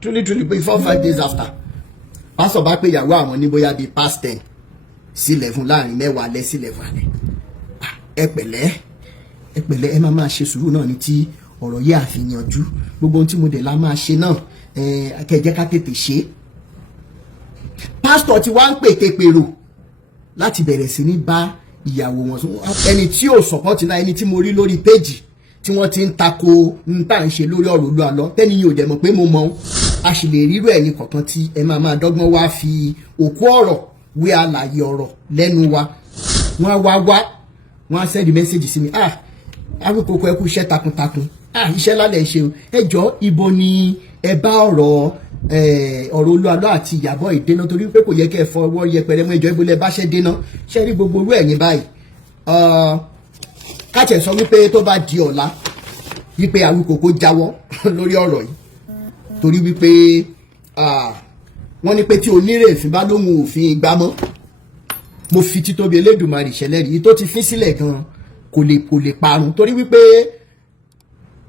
truly before 5 days after pásọ̀ bá pé ìyàwó àwọn ní bóyá bíi past 10 sí 11 láàrin mẹ́wàá alẹ́ sí 11 alẹ́ ẹ pẹ̀lẹ́ ẹ máa ṣe sùúrù náà ní tí ọ̀rọ̀ yìí àfihànjú gbogbo ohun tí mo dẹ̀ la máa ṣe náà kẹjẹ́ ká tètè ṣe. pásítọ̀ tí wàá ń pète pèrò láti bẹ̀rẹ̀ sí ní bá ìyàwó wọn ẹni tí ò sọ̀pọ̀tì náà ẹni tí mo rí lórí péjì tí wọ́n ti ń tako ń tà ń ṣe lórí ọ̀rọ̀ olú àlọ́ tẹ́ni yìí ò dẹ̀ mọ̀ pé mo mọ̀ a sì lè rírò ẹ̀yin kọ̀ọ̀kan tí ẹ máa dọ́gbọ́n wá fi òkú ọ̀rọ̀ wé àlàyé ọ̀rọ̀ lẹ́nu wa wọ́n á sẹ́ndì mẹ́sẹ̀jì sí mi Awíkòkó ẹ kú iṣẹ́ takuntakun iṣẹ́ lálẹ́ ṣe o ẹ jọ ibo ni ẹ bá ọ̀rọ̀ Olúalọ́ àti Ìyàbọ̀ ìdènà torí pé kò yẹ kẹ́ ẹ fọwọ́ yẹpẹrẹ mọ́ ìjọ ibo lẹ bá ṣẹ́ dènà ṣe rí gbogbo orú ẹ̀yin báyìí káàtẹ̀ sọ wípé tó bá di ọ̀la wípé Awíkòkó jáwọ́ lórí ọ̀rọ̀ yìí torí wípé wọ́n ní pé tí onírèéfín bá lóhun òfin gbámọ́ mo fi títóbi Elédùmarè ìṣẹ̀lẹ̀ rí tó ti fín sílẹ̀ gan kò lè parun torí wípé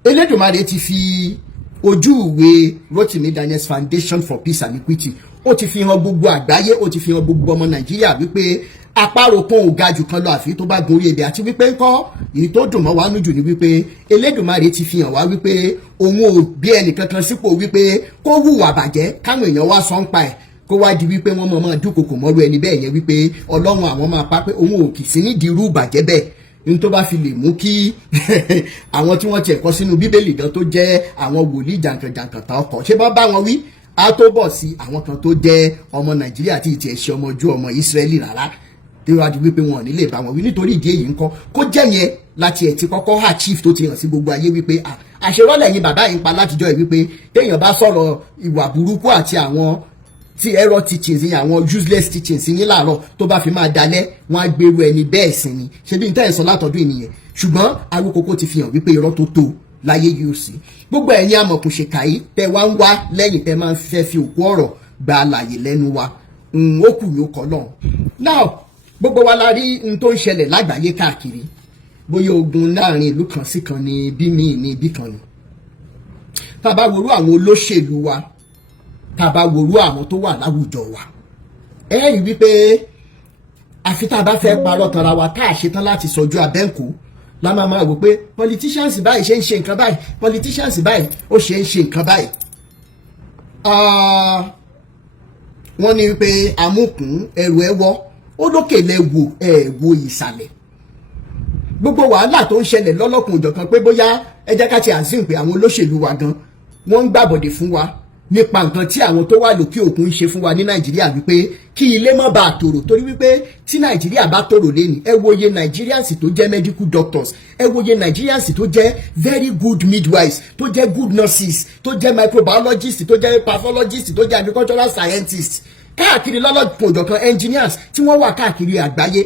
Elédùmarè ti fi ojú ìwé Rotimi Daniels Foundation for Peace and Equity ó ti fi hàn gbogbo àgbáyé ó ti fi hàn gbogbo ọmọ Nàìjíríà wípé àparò kan ò ga jù kan lọ àfi tó bá gorí ebè àti wípé ńkọ́ èyí tó dùn mọ́ wa nú jù ni wípé Elédùmarè ti fi hàn wá wípé òun ò bí ẹnì kankan sípò wípé kó hùwà bàjẹ́ káwọn èèyàn wá sọ ń pa ẹ̀ kó wá di wípé wọ́n mọ̀ dúnkòkò mọ́rú ẹni bẹ́ẹ̀ yẹn wípé Ọlọ́run àwọn máa pa pé òun ò kì sí nídìí irú bàjẹ́ bẹ́ẹ̀ ní tó bá fi lè mú kí àwọn tí wọ́n ti ẹ̀kọ́ sínú Bíbélì gan tó jẹ́ àwọn wòlíì jàǹkànjàǹkàn tá ọkọ̀ ṣé bá wọn wí á tó bọ̀ sí àwọn kan tó jẹ́ ọmọ Nàìjíríà tí ìtì ẹ̀ṣẹ̀ ọmọ ojú ọmọ Ísírẹ́lì rárá tí wọ́n á di wípé wọn ò ní lè bá wọn wí nítorí ìdí èyí ńkọ́ kó jẹ́ yẹn láti ẹ̀ ti kọ́kọ́ achieve tó ti hàn sí gbogbo ayé wípé àṣerọ́lẹ̀ yín bàbá yìí ń pa látijọ́ yìí wípé téèyàn bá sọ̀rọ̀ ìwà burúkú àti àwọn tí error teachings yín àwọn useless teachings yín láàárọ̀ tó bá fi máa dalẹ̀ wọ́n á gbèrú ẹni bẹ́ẹ̀ sí ni ṣe bí n tẹ́ ẹ̀ sọ látọ̀dún ìnìyẹn ṣùgbọ́n Awíkòkó ti fi hàn wípé irọ́ tó tó láyé yóò sí gbogbo ẹ̀yin amọ̀kùnṣèkà yìí tẹ́ wá ń wá lẹ́yìn tẹ́ máa ń fẹ́ fi òkú ọ̀rọ̀ gba àlàyé lẹ́nu wa ó kù yóò kọ́ náà. now gbogbo wa la rí n tó ń ṣẹlẹ̀ lágbàáyé káàkiri bóyá ogun láàrin ìlú kan sí kan ni bí míì ní ibì kan ni tá a bá worú àwọn olóṣèlú wa tá a bá worú àwọn tó wà láwùjọ wa ẹ rí wípé àfi tá a bá fẹ́ parọ́ tanra wa tá a ṣetán láti sọjú abẹ́ǹkó la máa wò pé politicians báyìí ṣe ń ṣe nǹkan báyìí politicians báyìí ó ṣe ń ṣe nǹkan báyìí. wọ́n ní wípé amúkùn ẹrù ẹwọ́ ó lókè lẹ́wọ̀ ẹ̀wọ̀ ìsàlẹ̀ gbogbo wàhálà tó ń ṣẹlẹ̀ lọ́lọ́kùn òjọ̀kan pé bóyá ẹ jẹ́ ká ti àzín pé àwọn olóṣèlú wa gan wọ́n ń gbàbọ̀dẹ̀ fún wa nípa nǹkan tí àwọn tó wà lókè òkun ń ṣe fún wa ní Nàìjíríà wípé kí ilé má bàa tòrò torí wípé tí Nàìjíríà bá tòrò lẹ́ni ẹ wòye Nigerians tó jẹ́ medical doctors ẹ wòye Nigerians tó jẹ́ very good midwives tó jẹ́ good nurses tó jẹ́ microbiologists tó jẹ́ pathologists tó jẹ́ agricultural scientists káàkiri lọ́lọ́kùn òjọ̀kan engineers tí wọ́n wà káàkiri àgbáyé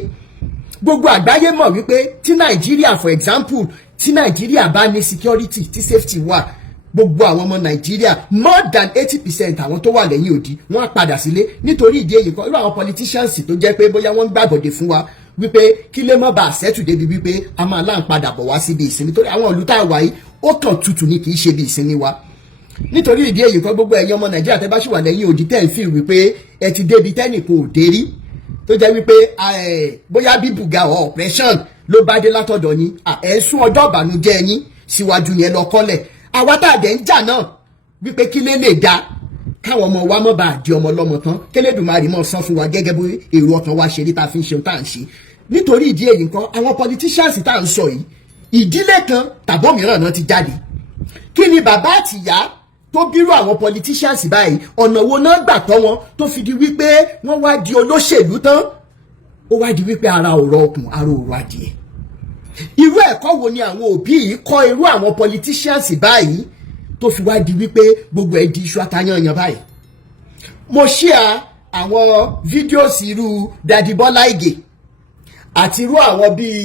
gbogbo àgbáyé mọ̀ wípé tí Nàìjíríà for example tí Nàìjíríà bá ní security tí safety wà gbogbo àwọn ọmọ Nàìjíríà more than 80% àwọn tó wà lẹ́yìn odi wọ́n á padà sílé nítorí ìdí èyí kan irú àwọn politicians tó jẹ́ pé bóyá wọ́n ń gbàbọ̀dé fún wa wípé kí lè má bàa ṣẹ́tù débi wípé a máa láǹ padà bọ̀ wá síbi ìsinmi torí àwọn ìlú tá a wà yìí ó kàn tutù ní kì í ṣe bí ìsinmi wa nítorí ìdí èyí kan gbogbo ẹ̀yin ọmọ Nàìjíríà tẹ́ bá ṣì wà lẹ́yìn odi tẹ́ ń fi wípé ẹ ti débi tẹ́nìkan ò dé rí tó jẹ́ wípé bóyá bí bùgà or oppression ló bá dé látọ̀dọ̀ yín ẹ̀ ń sún ọjọ́ ìbànújẹ́ yín síwájú yẹn lọ kọ́lẹ̀ àwa tá a dẹ̀ ń jà náà wípé kí lè da káwọn ọmọ wa mọ̀ bá di ọmọ lọ́mọ tán k'Ẹlẹ́dùmarè mọ̀ san fún wa gẹ́gẹ́ bí èrò ọkàn wa ṣe rí tá a fi ń ṣe tá à ń ṣe nítorí ìdí èyí nǹkan àwọn politicians tá à ń sọ yìí ìdílé kan tàbọ̀ mìíràn náà ti jáde kí ni bàbá àtìyá tó bírò àwọn politicians báyìí ọ̀nà wo náà gbà tọ́ wọn tó fi di wípé wọ́n wá di olóṣèlú tán ó wá di wípé ara òrò ọkùn ara òrò adìẹ irú ẹ̀kọ́ wo ni àwọn òbí yìí kọ́ irú àwọn politicians báyìí tó fi wá di wípé gbogbo ẹ̀ di iṣu atayanyan báyìí mo share àwọn fídíòs irú Daddy Bọ́lá Ìgè àti irú àwọn bíi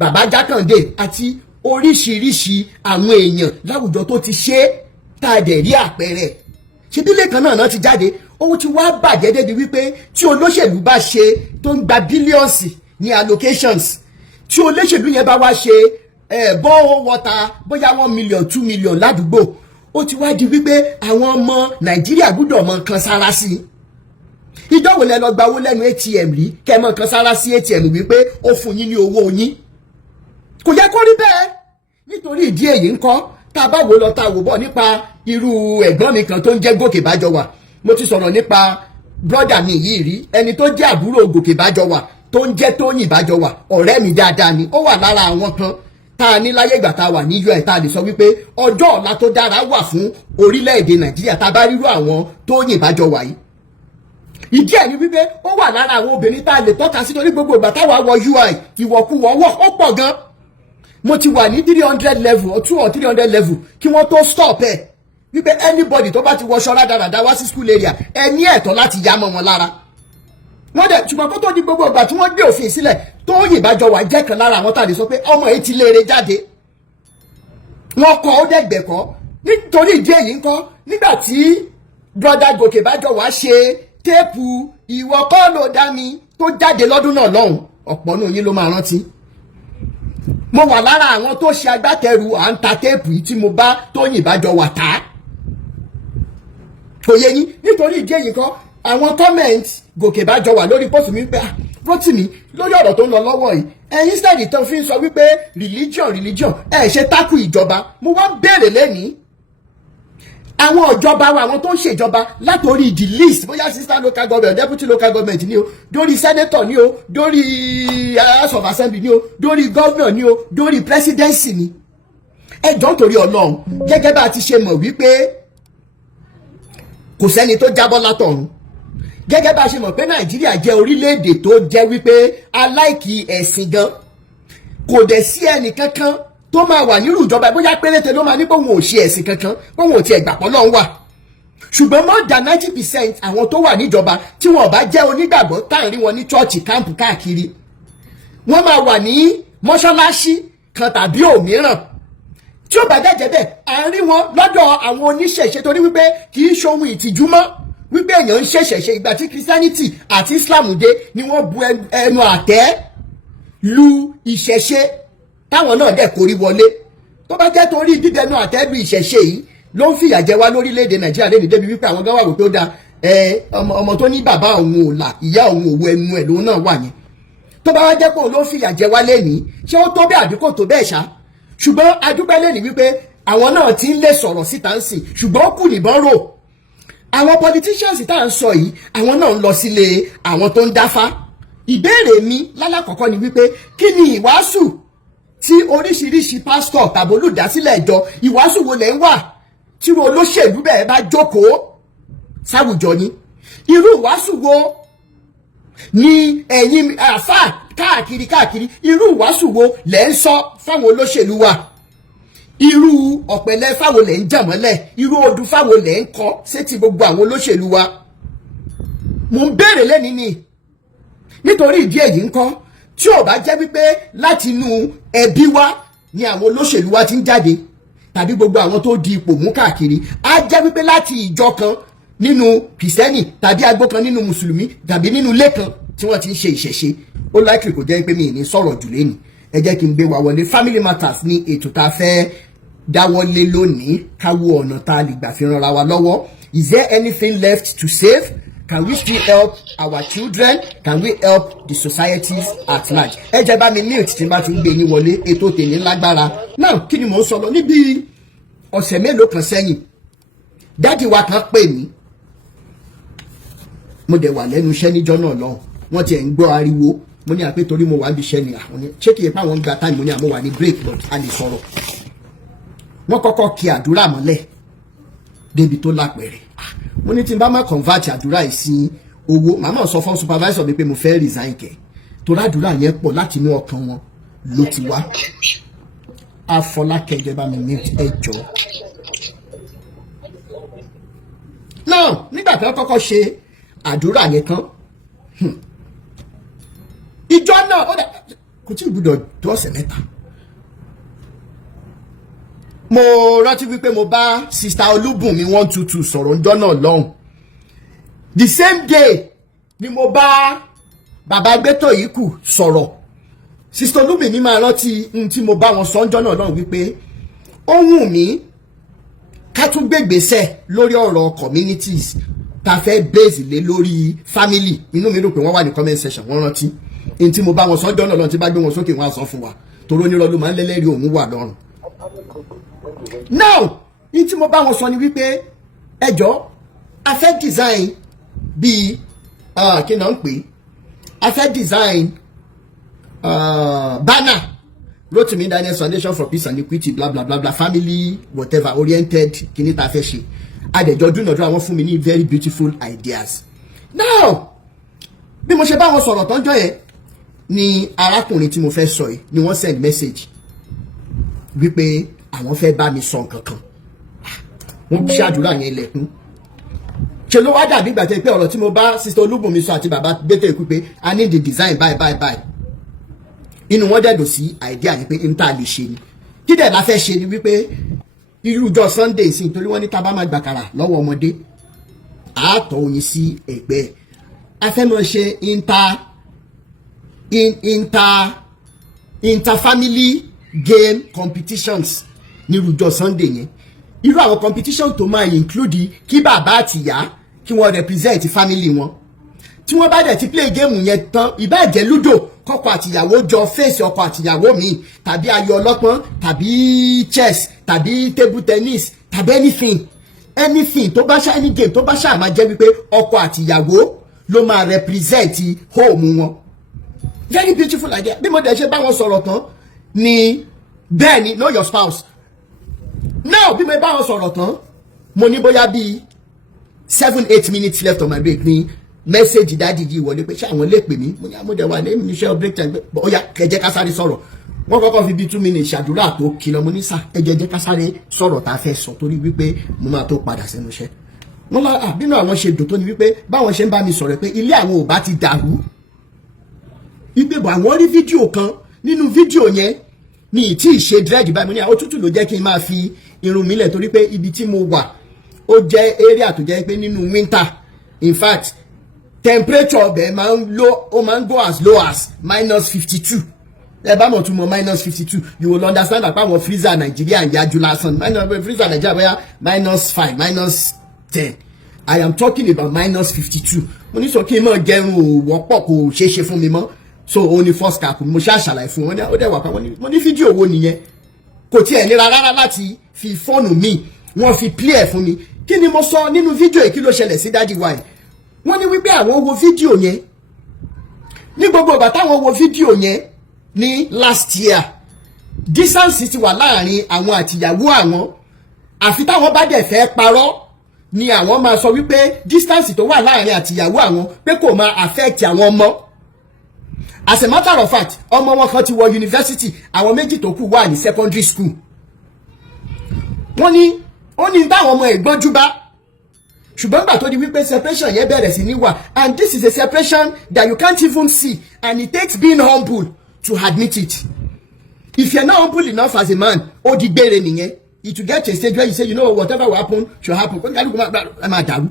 Bàbá Jákàndé àti oríṣiríṣi àwọn èèyàn láwùjọ tó ti ṣe tá a dẹ̀ rí àpẹẹrẹ ṣebílẹ̀ kan náà ti jáde owó ti wá bàjẹ́ débi wípé tí olóṣèlú bá ṣe tó ń gba bílíọ̀nsì ní allocations tí olóṣèlú yẹn bá wá ṣe bore water bóyá 1 million 2 million ládùúgbò ó ti wá di wípé àwọn ọmọ Nàìjíríà gbọ́dọ̀ mọ nǹkan sára sí i ìjọ wo lẹ lọ gba owó lẹ́nu ATM rí kẹ́ mọ nǹkan sára sí ATM wípé ó fún yín ní owó yín kò yẹ kó rí bẹ́ẹ̀ nítorí ìdí èyí ńkọ́ tá a bá wò lọ tá a wò bọ̀ nípa irú ẹ̀gbọ́n mi kan tó ń jẹ́ Gòkè Bájọwà mo ti sọ̀rọ̀ nípa brọ́dà mi yìí rí ẹni tó jẹ́ àbúrò Gòkè Bájọwà tó ń jẹ́ Tóyìn Bájọwà ọ̀rẹ́ mi dáadáa ni ó wà lára àwọn kan tá a ní láyé ìgbà tá a wà ní UN tá a lè sọ wípé ọjọ́ ọ̀la tó dára wà fún orílẹ̀-èdè Nàìjíríà tá a bá rírú àwọn Tóyìn Bájọwà yìí ìdí ẹ̀ ni wípé ó wà lára àwọn obìnrin tá a lè tọ́ka sí torí gbogbo ìgbà táwa wọ UI ìwọ̀kuwọ̀ wọ̀ ó pọ̀ gan mo ti wà ní 300 level or 200 or 300 level kí wọ́n tó stop ẹ̀ wípé anybody tó bá ti wọṣọ rádaràda wá sí school area ẹ ní ẹ̀tọ́ láti yá mọ́ wọn lára wọ́n dẹ̀ ṣùgbọ́n kó tó di gbogbo ìgbà tí wọ́n gbé òfin sílẹ̀ Tóyìn Bájọwà jẹ́ kan lára àwọn tá a lè sọ pé ọmọ yìí ti léèrè jáde wọ́n kọ́ ó dẹ̀gbẹ̀kọ́ nítorí ìdí èyí ńkọ́ nígbà tí brother Gòkè Bájọwà ṣe téèpù ìwọ kọ́ ló dá mi tó jáde lọ́dún náà lọ́hùn ọ̀pọ̀ nù yín ló máa rántí mo wà lára àwọn tó ṣe agbátẹrù à ń ta téèpù yìí tí mo bá Tóyìn Bájọwà ta kò yé yín nítorí ìdí èyí kan àwọn comment Gòkè Bájọwà lórí post mi pé Rotimi lórí ọ̀rọ̀ tó ń lọ lọ́wọ́ yìí ẹ̀yin steady tó fi ń sọ wípé religion ṣe tákù ìjọba mo wá béèrè lẹ́nìí àwọn ìjọba wa àwọn tó ń ṣèjọba látòrí the list bóyá assistant local government deputy local government ni o dórí senator ni o dórí house of assembly ni o dórí governor ni o dórí presidency ni ẹjọ́ torí Ọlọ́run gẹ́gẹ́ bá a ti ṣe mọ̀ wípé kò sẹ́ni tó jábọ́ látọ̀run gẹ́gẹ́ bá a ṣe mọ̀ pé Nàìjíríà jẹ́ orílẹ̀-èdè tó jẹ́ wípé aláìkí ẹ̀sìn gan kò dẹ̀ sí ẹnì kankan tó máa wà nírú ìjọba bóyá péréte ló máa ní bóun ò ṣe ẹ̀sìn kankan bóun ò tiẹ̀ gbàpọ̀ náà wà ṣùgbọ́n more than 90% àwọn tó wà níjọba tí wọn bá jẹ́ onígbàgbọ́ tá à ń rí wọn ní chọ́ọ̀chì káàmpù káàkiri wọ́n máa wà ní mọ́ṣáláṣí kan tàbí òmíràn tí ó bá jẹ́ bẹ́ẹ̀ à ń rí wọn lọ́dọ̀ àwọn oníṣẹ̀ṣe torí wípé kì í ṣohun ìtìjú mọ́ wípé èèyàn ń ṣẹ̀ṣẹ̀ṣe ìgbà tí Christianity àti Islam dé ni wọ́n bu ẹnu àtẹ́ lu ìṣẹ̀ṣe táwọn náà dẹ̀ kórí wọlé tó bá jẹ́ torí bíbẹnu àtẹ́lù ìṣẹ̀ṣe yìí ló ń fìyà jẹ wá lórílẹ̀‐èdè Nàìjíríà lẹ́nu débi wípé àwọn gan wà wò pé ó da ọmọ tó ní bàbá òun ò là ìyá òun òwò ẹnu ẹ̀ lòun náà wà yẹn tó bá wá jẹ́ pé òun ló ń fìyà jẹ wá lẹ́nìí ṣé ó tó bẹ́ẹ̀ àbí kò tó bẹ́ẹ̀ ṣá ṣùgbọ́n adúpẹ́ lẹ́nìí wípé àwọn náà ti ń lè sọ̀rọ̀ síta ń sìn ṣùgbọ́n ó kù nìbọn rò àwọn politicians tá à ń sọ yìí àwọn náà ń lọ sílé àwọn tó ń dáfá ìbéèrè mi lálákọ̀ọ́kọ́ ni wípé kí ni ìwàásù tí oríṣiríṣi pásítọ̀ tàbí olùdásílẹ̀ ìjọ ìwàásù wo lẹ́ ń wà tí olóṣèlú bẹ́ẹ̀ bá jókòó sáwùjọ yín irú ìwàásù wo ni ẹ̀yin àfà káàkiri irú ìwàásù wo lẹ́ ń sọ fáwọn olóṣèlú wa irú ọ̀pẹ̀lẹ̀ fáwọn lẹ́ ń jàmọ́lẹ̀ irú odù fáwọn lẹ́ ń kọ́ sétí gbogbo àwọn olóṣèlú wa mò ń béèrè lẹ́ni ni nítorí ìdí èyí ńkọ́ tí ò bá jẹ́ wípé láti inú ẹbí wa ni àwọn olóṣèlú wa ti ń jáde tàbí gbogbo àwọn tó di ipò mú káàkiri á jẹ́ wípé láti ìjọ kan nínú kìrìsìtẹ́nì tàbí agbó kan nínú mùsùlùmí tàbí nínú ilé kan tí wọ́n ti ń ṣe ìṣẹ̀ṣe ó láìkì kò jẹ́ pé mi ì ní sọ̀rọ̀ jù lẹ́nu ẹ jẹ́ kí n gbé wa wọlé Family Matters ní ètò tá a fẹ́ dáwọ́lé lónìí káwọ́ ọ̀nà tá a lè gbà fi ranra wa lọ́wọ́. Is there anything left to save? Can we still help our children? Can we help the societies at large? Ẹ jẹ́ bá mi mute tí n bá ti ń gbé yín wọlé ètò tèmi lágbára. Náà kí ni mò ń sọ lọ níbi ọ̀sẹ̀ mélòó kan sẹ́yìn. Dádì wa kan pè mí. Mo dẹ̀ wà lẹ́nu iṣẹ́ níjọ́ náà lọ́hùn. Wọ́n ti ẹ̀ ń gbọ́ ariwo. Mo ní àpé torí mo wà níbi iṣẹ́ ni àwọn ní. Ṣé kìí pa àwọn gba time mo ní àmọ́ wà ní break but a lè sọ̀rọ̀. Wọ́n kọ́kọ́ kí àdúrà mọ́lẹ̀ débi tó lápẹ̀rẹ̀. Mo ní tí n bá má convert àdúrà yìí sí owó màmá sọ fún supervisor mi pé mo fẹ́ resign kẹ̀ torí àdúrà yẹn pọ̀ láti inú ọkàn wọn ló ti wá. Afọlákẹ́ ìjọba mi ní ẹjọ́. Náà nígbà tí wọ́n kọ́kọ́ ṣe àdúrà yẹn tán ìjọ náà ó dà kò tí ì gbúdọ̀ tó ọ̀sẹ̀ mẹ́ta. Mo rántí wípé mo bá sista Olúbùnmi 122 sọ̀rọ̀ ńjọ́ náà lọ́hùn. The same day ni mo bá bàbá Gbétò yìí kù sọ̀rọ̀ Sister Olúmi ní máa rántí tí mo bá wọn sọ́njọ́ náà náà wípé ó wù mí ká tún gbégbèsè lórí ọ̀rọ̀ communities ta fẹ́ base lé lórí family. Inú mi dùn pé wọ́n wà ní comment section wọ́n rántí tí mo bá wọn sọ́njọ́ náà náà tí bá gbé wọn sókè wọn á sọ fún wa torí onírọ́ ló máa ń lẹ́lẹ́rìí òun wà lọ́rùn. Now tí mo bá wọn sọ ni wípé ẹjọ́ a fẹ́ design bíi kí náà ń pè a fẹ́ design banner Rotimi Daniels Foundation for Peace and Equity bla bla bla bla family whatever oriented kíní ta fẹ́ ṣe adẹ̀jọ́ dúnàdúrà wọ́n fún mi ní very beautiful ideas. Now bí mo ṣe bá wọn sọ̀rọ̀ tọ́jọ́ yẹn ni arákùnrin tí mo fẹ́ sọ yìí ni wọ́n send message wípé àwọn fẹ́ bá mi sọ nǹkan kan wọ́n ṣàdúrà yẹn lẹ́kún ṣe ló wá dàbí ìgbà tẹ́ pé ọ̀rọ̀ tí mo bá Sister Olúbùnmi sọ àti bàbá gbẹ́tẹ̀ ikú pé I need the design bye inú wọn dẹ̀dọ̀ sí idea ni pé n ta lè ṣe ni kí dẹ̀ la fẹ́ ṣe ni wípé irú ọjọ́ Sunday sí nítorí wọ́n ní tá bá máa gbàkàrà lọ́wọ́ ọmọdé àátọ̀ oyin sí ẹ̀gbẹ́ a fẹ́ mọ̀ ṣe inter-family game competitions ní irú ọjọ́ Sunday yẹn irú àwọn competition tó máa include kí bàbá àtìyá kí wọ́n represent family wọn tí wọ́n bá dẹ̀ ti play game yẹn tán ìbá jẹ́ ludo kọ́kọ́ àtìyàwó jọ fèsì ọkọ àtìyàwó mi tàbí ayò ọlọ́pọ́n tàbí chess tàbí table tennis tàbí anything tó bá ṣá any game tó bá ṣá máa jẹ́ wípé ọkọ àtìyàwó ló máa represent home wọn. Very beautiful idea. Bí mo dẹ̀ ṣe bá wọn sọ̀rọ̀ tán ni bẹ́ẹ̀ ni know your spouse. Now bí mo bá wọn sọ̀rọ̀ tán mo ní bóyá bíi 7-8 minutes left on my break ni message dáàdì yìí wọlé pé ṣé àwọn lè pè mí mo ní àmúdẹ wà ní iṣẹ́ break time ó yá kẹjẹ ká sáré sọ̀rọ̀ wọ́n kọ́kọ́ fi bíi 2 minutes ṣàdúrà tó kìlọ̀ mo ní sà ẹjẹ ká sáré sọ̀rọ̀ tá a fẹ́ sọ torí wípé mo máa tó padà sẹ́nu iṣẹ́ wọ́n lọ àbínú àwọn ṣe dùn tó ní wípé báwọn ṣe ń bá mi sọ̀rọ̀ pé ilé àwọn ò bá ti dàrú ìgbébọ̀ àwọn rí fídíò kan nínú fídíò yẹn ní ìtí ìṣe dread báyìí mo ní àwọn òtútù ló jẹ́ kí n máa fi irun mi lẹ̀ torí pé ibi tí mo wà ó jẹ́ area tó jẹ́ pé nínú winter in fact temperature ọbẹ̀ máa ń go as low as -52 ẹ bá mọ̀ tún mọ̀ -52 you will understand that àwọn freezer Nigeria ń yájú lásán freezer Nigeria bóyá -5 -10 I am talking about -52 mo ní sọ kí n mọ̀ gẹrun ò wọ́pọ̀ kò ṣeé ṣe fún mi mọ́ so òun ni first cap mo ṣàṣàlàyé fún wọn ní ó dẹ̀ wà pa mo ní fídíò wo nìyẹn kò tiẹ̀ nira rárá láti fi fóònù mi wọ́n fi play ẹ̀ fún mi kí ni mo sọ nínú fídíò yìí kí ló ṣẹlẹ̀ sí dájú wa yìí wọ́n ní wípé àwọn wo fídíò yẹn ní gbogbo ìgbà táwọn wo fídíò yẹn ní last year distance ti wà láàrin àwọn àtìyàwó àwọn àfi táwọn bá dẹ̀ fẹ́ parọ́ ni àwọn máa sọ wípé distance tó wà láàrin àtìyàwó àwọn pé kò máa affect àwọn ọmọ as a matter of fact ọmọ wọn kan ti wọ university àwọn méjì tó kù wà ní secondary school wọ́n ní ó ní táwọn ọmọ ẹ̀gbọ́njú bá ṣùgbọ́n gbà tó di wípé separation yẹn bẹ̀rẹ̀ sí ní wà and this is a separation that you can't even see and it takes being humble to admit it if you're not humble enough as a man ó di gbére nìyẹn it will get to a stage where you say you know whatever will happen should happen kó kálukú máa dàrú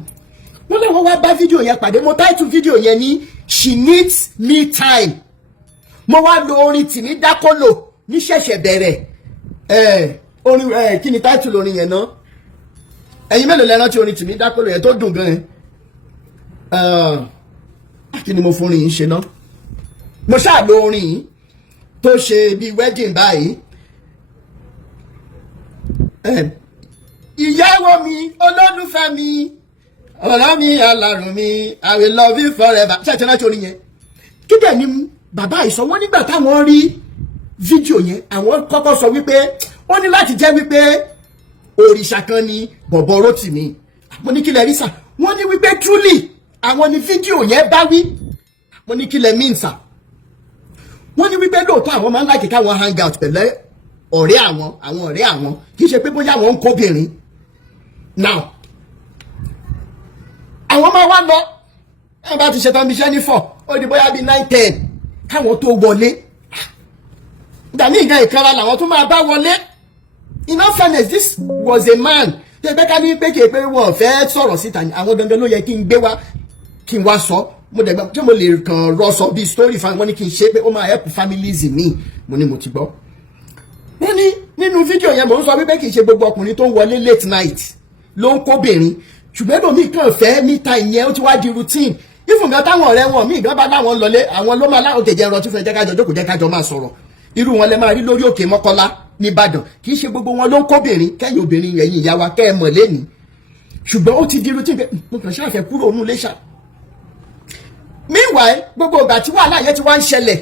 wọ́n lè wọ́n wá bá fídíò yẹn pàdé mo title fídíò yẹn ní she needs me time mo wá lo orin tìmí dákọ́lò ní ṣẹ̀ṣẹ̀ bẹ̀rẹ̀ orin kí ni title orin yẹn náà ẹ̀yin mélòó lẹ rántí orin tìmí dákọ́lò yẹn tó dùn gan kí ni mo fún orin yìí ṣe náà mo ṣáà lo orin yìí tó ṣe bíi wedding báyìí ìyàwó mi olólùfẹ́ mi ọ̀rọ̀ mi alárùn mi I will love you forever ṣe ti rántí orin yẹn kí dẹ̀ ni bàbá ìsọwọ́ nígbà táwọn rí fídíò yẹn àwọn kọ́kọ́ sọ wípé ó ní láti jẹ́ wípé òrìṣà kan ni bọ̀bọ̀ Rotimi mo ní kí lẹ rí sà wọ́n ní wípé truly àwọn ni fídíò yẹn bá wí mo ní kí lẹ mean sà wọ́n ní wípé lóòótọ́ àwọn máa ń láti káwọn hang out pẹ̀lú ọ̀rẹ́ àwọn kì í ṣe pé bóyá àwọn ń kóbìnrin now àwọn máa wá lọ ẹ bá ti ṣetán bí iṣẹ́ ní 4 ó di bóyá bí 9-10 káwọn tó wọlé dàní ìgbà ìkanra làwọn tó máa bá wọlé in all fairness this was a man tó ẹgbẹ́ ká ní pé kí pé wọ́n fẹ́ sọ̀rọ̀ síta ni àwọn dandan ló yẹ kí n gbé wá kí n wá sọ mo dẹ̀ gbà tí mo lè kàn rọ sọ bí story fan wọ́n ní kí n ṣe pé ó máa help families mi mo ní mo ti gbọ́. wọ́n ní nínú fídíò yẹn mò ń sọ wípé kì í ṣe gbogbo ọkùnrin tó ń wọlé late night ló ń kóbìnrin ṣùgbọ́n ẹlòmíì kàn fẹ́ níta ìyẹn ó ti wá di routine ìfúngàn táwọn ọ̀rẹ́ wọn míì gan bá láwọn lọlé àwọn ló máa láwọn kejì ẹran tí fẹ́ jẹ́ kájọ jókòó jẹ́ kájọ máa sọ̀rọ̀ irú wọn lẹ máa rí lórí òkè Mọ́kọ́lá nìbàdàn kì í ṣe gbogbo wọn ló ń kóbìnrin kẹ́yìn obìnrin ẹ̀yìn ìyá wa kẹ́ ẹ mọ̀ lẹ́ni ṣùgbọ́n ó ti di routine pé mo kàn ṣáà fẹ́ kúrò nù léṣà. meanwhile gbogbo ìgbà tí wàhálà yẹn ti wá ń ṣẹlẹ̀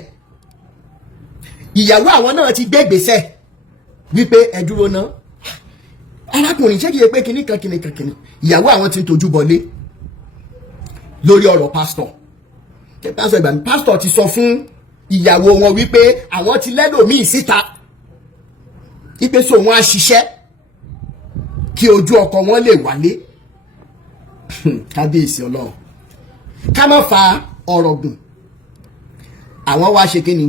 ìyàwó àwọn náà ti gbé ìgbésẹ̀ wípé ẹ dúró ná arákùnrin ṣé kìí ṣe pé kinní kan ìyàwó àwọn ti ń tojú bọlé lórí ọ̀rọ̀ pásítọ̀ pásítọ̀ ti sọ fún ìyàwó wọn wípé àwọn ti lẹ́lòmíì síta wípé so wọn á ṣiṣẹ́ kí ojú ọkọ wọn lè wálé kábíyèsí Ọlọ́run ká má fa ọ̀rọ̀ gùn àwọn wá ṣe kíni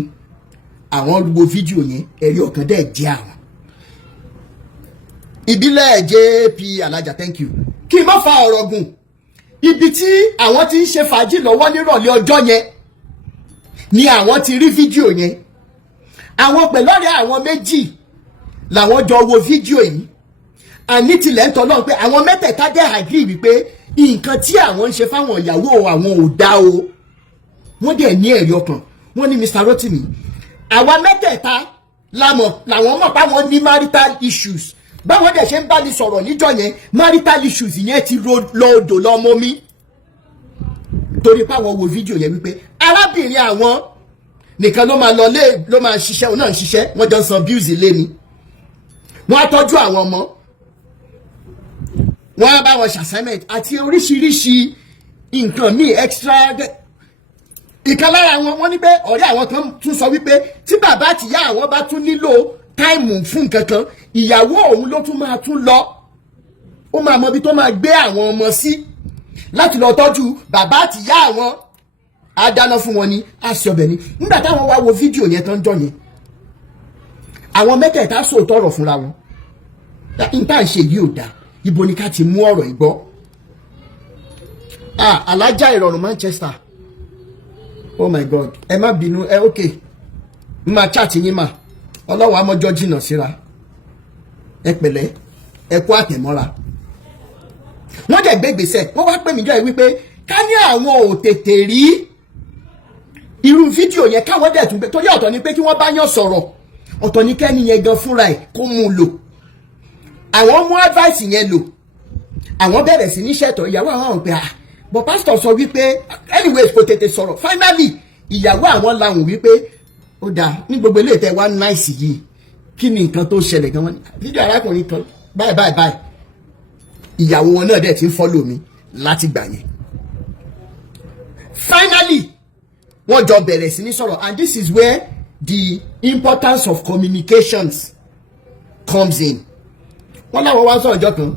àwọn wo fídíò yẹn ẹ̀rí ọkàn dẹ̀ jẹ́ àwọn ìbílẹ̀ JP alájà thank you kí n má fa ọ̀rọ̀ gùn ibi tí àwọn ti ń ṣe fàájì lọ́wọ́ nírọ̀lẹ́ ọjọ́ yẹn ni àwọn ti rí fídíò yẹn àwọn pẹ̀lú ọ̀rẹ́ àwọn méjì làwọn jọ wo fídíò yìí àní tilẹ̀ ń tọ́lọ́ pé àwọn mẹ́tẹ̀ẹ̀ta dẹ̀ àgírí wípé nǹkan tí àwọn ń ṣe fáwọn ìyàwó àwọn ò dá o wọ́n dẹ̀ ní ẹ̀rí ọkàn wọ́n ní Mr. Rotimi àwa mẹ́tẹ̀ẹ̀ta làwọn mọ̀ páwọn ní marital issues báwọn dẹ̀ ṣe ń bá ní sọ̀rọ̀ níjọ́ yẹn marital issues yẹn ti lọ odò lọ́mọ mi torí páwọn wo fídíò yẹn wípé arábìnrin àwọn nìkan ló máa lọ ló máa ṣiṣẹ́ òun náà ń ṣiṣẹ́ wọ́n jọ ń san bills ilé ni wọ́n á tọ́jú àwọn ọmọ wọ́n á bá wọn ṣe assignment àti oríṣiríṣi nǹkan míì extra ìkan lára wọ́n ní pé ọ̀rẹ́ àwọn kan tún sọ wípé tí bàbá àtìyá àwọn bá tún nílò táìmù fún nǹkan kan ìyàwó òun ló tún máa tún lọ ó máa mọ ibi tó máa gbé àwọn ọmọ sí láti lọ tọ́jú bàbá àtìyá àwọn á dáná fún wọn ní àṣẹ ọbẹ̀ ni nígbà táwọn wá wo fídíò yẹn tán jọ yẹn àwọn mẹ́tẹ̀ẹ̀ta sòótọ́ ọ̀rọ̀ fúnra wọn níta ń ṣe yìí ò dáa ibo ni ká ti mú ọ̀rọ̀ ìgbọ́ alájà ìrọ̀rùn Manchester oh my God ẹ má bínú ok n máa chat yín mà ọlọ́wọ́ amọ́jọ́ jìnnà síra ẹ pẹ̀lẹ́ ẹ kó àtẹ̀mọ́ra wọ́n dẹ̀ gbé gbèsè wọ́n wá pè mí jọ ẹ wípé ká ní àwọn ò tètè rí irú fídíò yẹn káwọn dẹ̀ tún gbé torí ọ̀tọ̀ ni pé kí wọ́n bá yàn sọ̀rọ̀ ọ̀tọ̀ ni kẹ́ni yẹn gan fúnra ẹ̀ kó mú un lò àwọn mú advice yẹn lò àwọn bẹ̀rẹ̀ sí ní ṣẹ̀tọ̀ ìyàwó àwọn pé but pastor sọ wípé anyways kò tètè sọ̀rọ̀ finally ìyàwó àwọn làwọn wípé ó dáa ní gbogbo ilé ìtẹ́ wá náìsì yìí kí ni nǹkan tó ṣẹlẹ̀ gan wọn ní fídíò arákùnrin kan báyìí ìyàwó wọn náà dẹ̀ ti ń follow mi láti gbà yẹn finally wọ́n jọ bẹ̀rẹ̀ sí ní sọ̀rọ̀ and this is where the importance of communications comes in wọ́n láwọn wá sọ ọjọ́ kan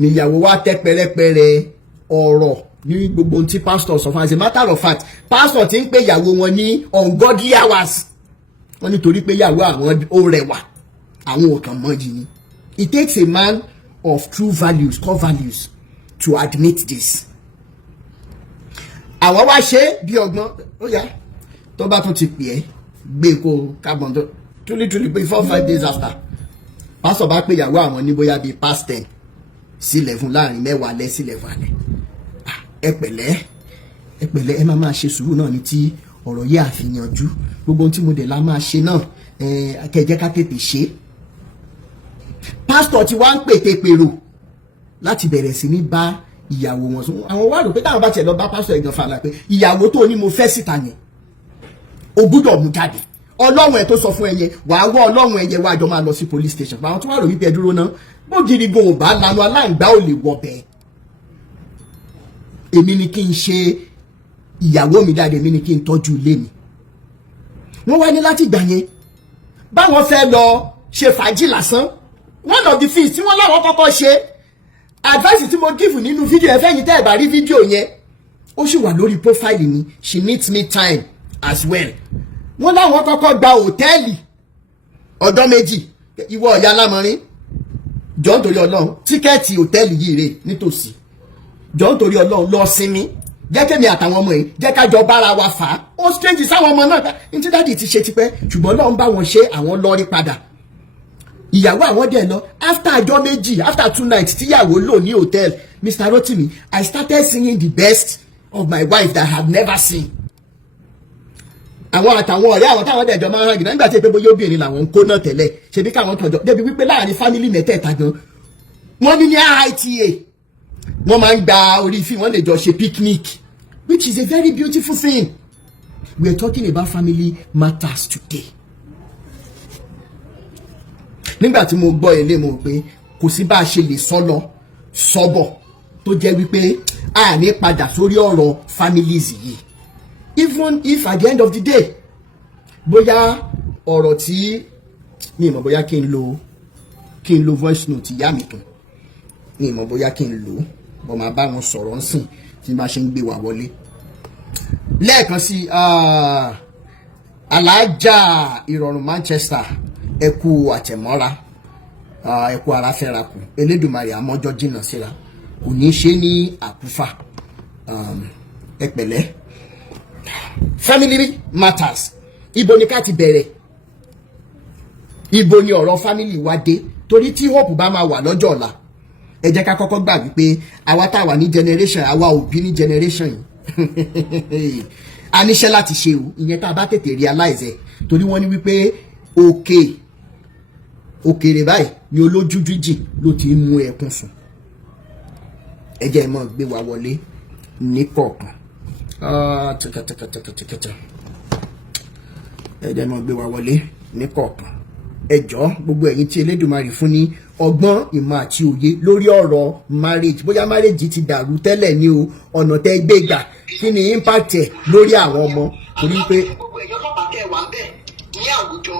níyàwó wa tẹ́ pẹ́rẹ́pẹ́rẹ́ ọ̀rọ̀ ní gbogbo ohun tí pastor sọ fún as a matter of fact pastor ti ń pè ìyàwó wọn ní ungodly hours wọ́n nítorí pé ìyàwó àwọn ó rẹwà àwọn ò kàn mọ́ yìí ni it takes a man of true values core values to admit this àwọn wá ṣe bí ọgbọ́n ó yá tó bá tún ti pè é gbé kó carbon tó truly pé 4-5 days after pastor bá pè ìyàwó àwọn ní bóyá bíi past 10 sí 11 láàrin 10 alẹ́ sí 11 alẹ́ ẹ pẹ̀lẹ́ ẹ máa ṣe sùúrù náà ní tí ọ̀rọ̀ yẹ àfihànjú gbogbo ohun tí mo dẹ̀ la máa ṣe náà kẹjẹ ká tètè ṣe pásítọ̀ tí wá ń pètèpèrò láti bẹ̀rẹ̀ sí ní bá ìyàwó wọn sùn àwọn wá rò pé táwọn bá tiẹ̀ lọ bá pásítọ̀ ẹ̀gàn fàlà pé ìyàwó tó ní mo fẹ́ síta yẹn o gbúdọ̀ mú jáde ọlọ́run ẹ̀ tó sọ fún ẹyẹ wàá wọ́ ọlọ́run ẹyẹ wá jọ máa lọ sí police station àwọn tó wá rò wípé ẹ dúró náà bógiri gan ò bá lanu aláǹgbá ò lè wọ bẹ́ẹ̀ èmi ni kí n ṣe ìyàwó mi dáadáa èmi ni kí n tọ́jú ilé mi wọ́n wá ní láti gbà yẹn báwọn fẹ́ lọ ṣe fàájì lásán one of the things tí wọ́n láwọn kọ́kọ́ ṣe advice tí mo give nínú fídíò ẹ fẹ́yìn tẹ́ ẹ̀ bá rí fídíò yẹn ó sì wà lórí profile mi she needs me time as well wọ́n láwọn kọ́kọ́ gba hòtẹ́ẹ̀lì ọ̀dọ́ méjì ìwọ ọ̀yá lámọrin jọ̀ọ́ nítorí ọlọ́run tíkẹ́ẹ̀tì hòtẹ́ẹ̀lì yìí rè nítòsí jọ̀ọ́ nítorí ọlọ́run lọ sinmi jẹ́ kémi àtàwọn ọmọ yìí jẹ́ ká jọ bára wa fà á ó strange sáwọn ọmọ náà ní tí dáàdì ti ṣe tipẹ́ ṣùgbọ́n náà ń bá wọn ṣe àwọn lọ́rí padà ìyàwó àwọn dẹ̀ lọ after ọjọ́ méjì after 2 nights tíyàwó lò ní hotel Mr. Rotimi I started singing the best of my wife that I have never seen. àwọn àtàwọn ọ̀rẹ́ àwọn táwọn dẹ̀jọ́ máa ń hàn gìdá nígbà tí èpè bóyá obìnrin làwọn ń kó náà tẹ́lẹ̀ ṣebí káwọn tọ̀jọ́ débi wípé láàrin fámìlì mẹ́tẹ̀ẹ̀ta gan wọ́n ní HAA wọ́n máa ń gba orí fí wọ́n lè jọ ṣe picnic which is a very beautiful thing. We are talking about family matters today. Nígbà tí mo gbọ́ ilé mo pé kò sí bá a ṣe lè sọ́lọ sọ́bọ̀ tó jẹ́ wípé a ní padà sórí ọ̀rọ̀ families yìí even if at the end of the day bóyá ọ̀rọ̀ tí mi mọ̀ bóyá kí n lo voice note ìyá mi kan mi mọ̀ bóyá kí n lò bọ́ máa bá wọn sọ̀rọ̀ ńsìn tí máa ṣe ń gbé wa wọlé lẹ́ẹ̀kan sí alájà ìrọ̀rùn Manchester ẹ kú àtẹ̀mọ́ra ẹ kú ara fẹ́ra kù Elédùmarè àmọ́jọ́ jìnnà síra kò ní ṣe ní àkúfà ẹ pẹ̀lẹ́. Family matters ibo ni ká ti bẹ̀rẹ̀ ibo ni ọ̀rọ̀ family wa dé torí tí hope bá máa wà lọ́jọ́ ọ̀la ẹ jẹ́ ká kọ́kọ́ gbà wípé àwa tá a wà ní generation àwa òbí ní generation yìí a níṣẹ́ láti ṣe o ìyẹn tá a bá tètè realize ẹ̀ torí wọ́n ní wípé òkèèrè báyìí ni olójú jíjì ló ti ń mú ẹkún sùn ẹ jẹ́ mọ́ gbé wa wọlé ní kọ̀ọ̀kan ẹ jẹ́ mọ́ gbé wa wọlé ní kọ̀ọ̀kan ẹ jọ̀ọ́ gbogbo ẹ̀yin tí Elédùmarè fún ní ọgbọ́n ìmọ̀ àti òye lórí ọ̀rọ̀ marriage bóyá marriage ti dàrú tẹ́lẹ̀ ní o ọ̀nà tẹ́ gbé gbà kí ni impact ẹ̀ lórí àwọn ọmọ torí pé. gbogbo ẹ̀yọ́ bàbá tẹ̀ wá bẹ́ẹ̀ ní àwùjọ.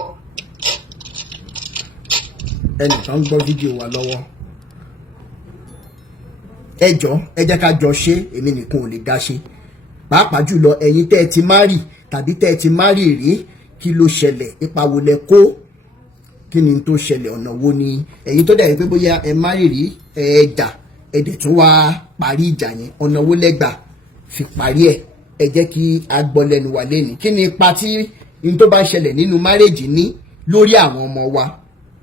ẹnìkan ń gbọ́ fídíò wa lọ́wọ́ ẹ jọ̀ọ́ ẹ jẹ́ ká jọ ṣe èmi nìkan ò lè dá ṣe pàápàá jùlọ ẹ̀yin tẹ́ ẹ ti marry tàbí tẹ́ ẹ ti marry rí kí ló ṣẹlẹ̀ ipa wo lẹ kó kí ni tó ṣẹlẹ̀ ọ̀nà wo ni ẹ̀yin tó dẹ̀ pé bóyá ẹ marry rí ẹ̀ẹ́dà ẹ̀dẹ̀ tún wá parí ìjà yẹn ọ̀nà wo lẹ́gbà fi parí ẹ̀ ẹ jẹ́ kí a gbọ́ lẹ́nu wa lẹ́nu kí ni ipa tí n tó bá ṣẹlẹ̀ nínú marriage ní lórí àwọn ọmọ wa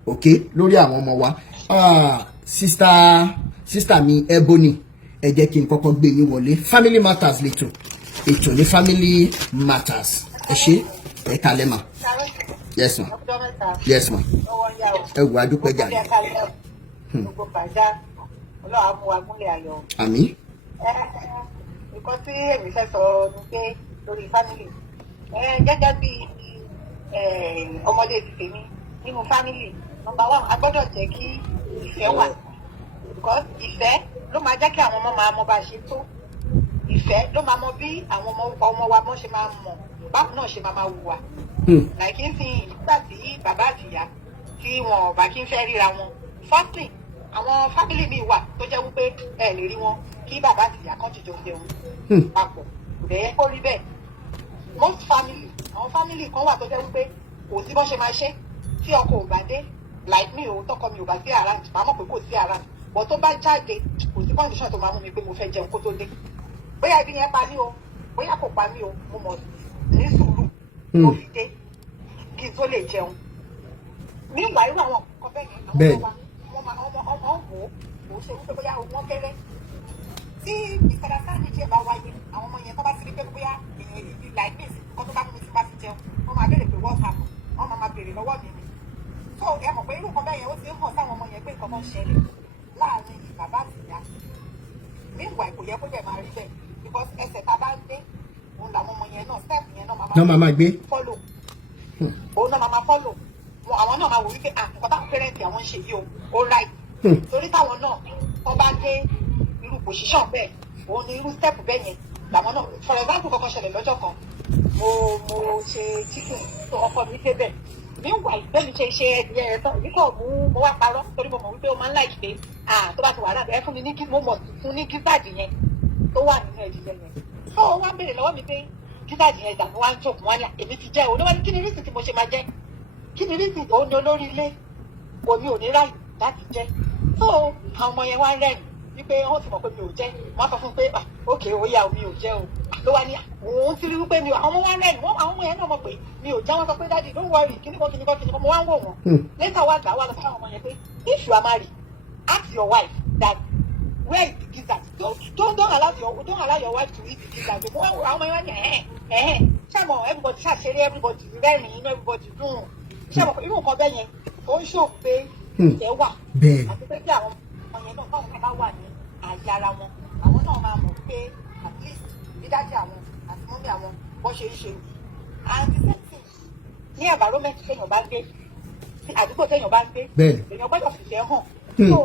ok lórí àwọn ọmọ wa sister mi Ebony ẹ jẹ́ kí n kọ́kọ́ gbé yín wọlé family matters lẹ́tọ̀ ètò ní family matters ẹ ṣe ẹ kalẹ̀ ma yes ma yes ma ẹ wò adúpẹ́ jà ní. àmín. nǹkan tí èmi fẹ́ sọ ni pé lórí family gẹ́gẹ́ bí ọmọdé ti tèmi nínú family number 1 a gbọ́dọ̀ jẹ́ kí ìfẹ́ wà because ìfẹ́ ló máa jẹ́ kí àwọn ọmọ máa mọ bá ṣe tó ìfẹ́ ló máa mọ bí àwọn ọmọ wa mọ́ ṣe máa mọ̀ báwo náà ṣe máa wùwà láìkí ń fi ìgbà tí bàbá àti ìyá tí wọn ò bá kí ń fẹ́ ríra wọn firstly àwọn family mi wà tó jẹ́ wípé ẹ lè rí wọn kí bàbá àti ìyá kan jìjọ jẹun papọ̀ kò dẹ̀ kó rí bẹ́ẹ̀ most family àwọn family kan wà tó jẹ́ wípé kò sí bọ́ ṣe máa ṣe tí ọkọ ò bá dé like mi ò tọkọ mi ò bá sí around màá mọ̀ pé kò sí around but tó bá jáde kò sí condition tó máa mú mi pé mo fẹ́ jẹun kó tó dé bóyá ibi yẹn pa mí o bóyá kò pa mí o mo mọ̀ ní sùúrù tó fi dé kí n tó lè jẹun nígbà irú àwọn nǹkan bẹ́ẹ̀ ni àwọn ọmọ wò ó ṣe wípé bóyá wọ́n kéré tí ìfẹ́rẹ́sá ní jẹ́ bá wáyé àwọn ọmọ yẹn tó bá ti rí pé bóyá èèyàn yìí like this kó tó bá mú mi tí bá ti jẹun wọ́n máa béèrè pé wọ́n kà mọ́ wọ́n máa béèrè lọ́wọ́ mi ni so ẹ mọ̀ pé irú nǹkan bẹ́ẹ̀ yẹn ó ti ń hàn sáwọn ọmọ yẹn pé nǹkan kan ṣẹlẹ̀ láàrin bàbá àti ìyá nígbà kò yẹ kó dẹ̀ máa rí bẹ́ẹ̀ because ẹsẹ̀ tá a bá ń gbé òun làwọn ọmọ yẹn náà step yẹn náà máa gbé follow òun náà máa follow àwọn náà máa wò wípé nǹkan táwọn parents àwọn ń ṣe yìí o ó right torí táwọn náà wọ́n bá dé irú position bẹ́ẹ̀ òun ni irú step bẹ́ẹ̀ yẹn làwọn náà for example kọ́kọ́ ṣẹlẹ̀ lọ́jọ́ kan mo ṣe chicken tó ọkọ mi dé bẹ́ẹ̀ níwà ìgbẹ́mi ṣe ẹ̀dìyẹ ẹ̀ tán nígbà mo wá parọ́ torí mo mọ̀ wípé ó máa ń láì pé tó bá ti wà lábẹ́ ẹ fún mi ní mo mọ̀ fún ní gísáàdì yẹn tó wà nínú ẹ̀dìyẹ yẹn tó wá ń béèrè lọ́wọ́ mi pé gísáàdì yẹn ìdààmú wá ń jókòó wá ní èmi ti jẹ́ olówó ní kí ni rísì tí mo ṣe máa jẹ́ kí ni rísì òun ni olórí ilé omi ò ní ráyè láti jẹ́ tó àwọn ọmọ yẹn wá rẹ́rìn wípé wọ́n ti mọ̀ pé mi ò jẹ́ wọ́n á sọ fún pé ok ó yà mi ò jẹ́ o ló wá ní òun ti rí wípé mi ò àwọn ọmọ wa rẹ̀ àwọn ọmọ yẹn náà mọ̀ pé mi ò já wọn sọ pé dáàdi don't worry kíníkan mo wá ń wò wọ́n later wá gbà wá lọ fún àwọn ọmọ yẹn pé if you are married ask your wife that where is the gizzard don't allow your wife to eat the gizzard mo wá wò àwọn ọmọ yẹn wá ní ṣàmọ̀ everybody ṣàṣeré everybody rẹ́rìn inú everybody dùn ṣàmọ̀ irú nǹkan bẹ́ẹ̀ yẹn ó ń ṣò pé ìfẹ́ wà àti pé kí àwọn ọmọ yẹn náà báwọn kan bá wà ní àyè ara wọn àwọn náà máa mọ̀ pé at least dídájẹ́ àwọn àti mọ́mí àwọn bọ́ ṣe ń ṣe and the same thing ní environment téèyàn bá gbé àdúgbò téèyàn bá gbé èèyàn gbọ́dọ̀ fìfẹ́ hàn so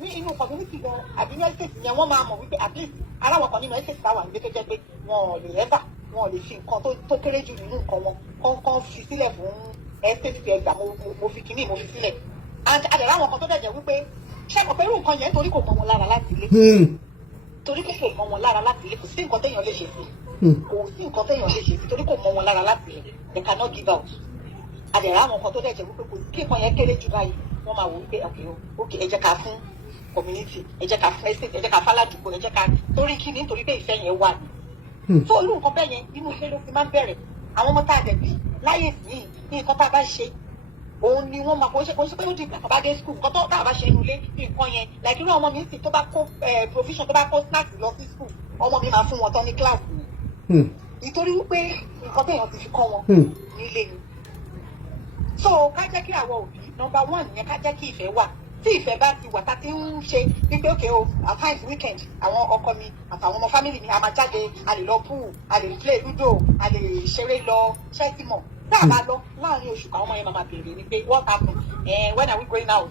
ní inú community gan àbí ní estate yẹn wọ́n máa mọ̀ wípé at least aláwọ̀ kan nínú estate táwọn àgbẹ̀ tó jẹ́ pé wọn ò lè ever wọn ò lè fi nǹkan tó kéré jù nínú nǹkan wọn kán fi sílẹ̀ fún estate fi ẹgbà mo fi kíní mo fi sílẹ̀ and àdàrà àwọn kan tó dẹ̀ jẹ́ wípé ṣẹ́kọ̀ pé irú nǹkan yẹn torí kò mọ wọn lára láti ilé torí kò mọ wọn lára láti ilé kò sí nǹkan téèyàn lè ṣe sí kò sí nǹkan téèyàn lè ṣe sí torí kò mọ wọn lára láti ilé they cannot give out àdàrà àwọn kan tó dẹ̀ jẹ́ wípé kò sí nǹkan yẹn kéré jù báyìí wọ́n máa wò wípé ok ẹ jẹ́ ká fún community ẹ jẹ́ ká fún estate ẹ jẹ́ ká fáládùúgbò ẹ jẹ́ ká torí kíní nítorí pé ìfẹ́ yẹn wà ní so irú nǹkan bẹ́ẹ̀ yẹn inú ilé ló fi máa ń bẹ̀rẹ̀ àwọn ọmọ tá a dẹ̀ bí láyé sí ní nǹkan tá a bá ṣe òun ni wọ́n máa kó ṣe pé ó di ìgbà kan bá dé school nǹkan tó tá a bá ṣe inú ilé nǹkan yẹn like irú ọmọ mi sì tó bá kó provision tó bá kó snacks lọ sí school ọmọ mi máa fún wọn tán ní class ni nítorí wípé nǹkan téèyàn ti fi kọ́ wọn nílé ni so ká jẹ́ kí àwọn òbí number one yẹn ká jẹ́ kí ìfẹ́ wà tí ìfẹ́ bá ti wà tá ti ń ṣe wípé okay o at times weekend àwọn ọkọ mi àtàwọn ọmọ family mi a máa jáde a lè lọ pool a lè play ludo a lè ṣeré lọ ṣẹ́tìmọ̀ tá a bá lọ láàrin oṣù kan ọmọ yẹn máa béèrè ni pé what happen when are we going out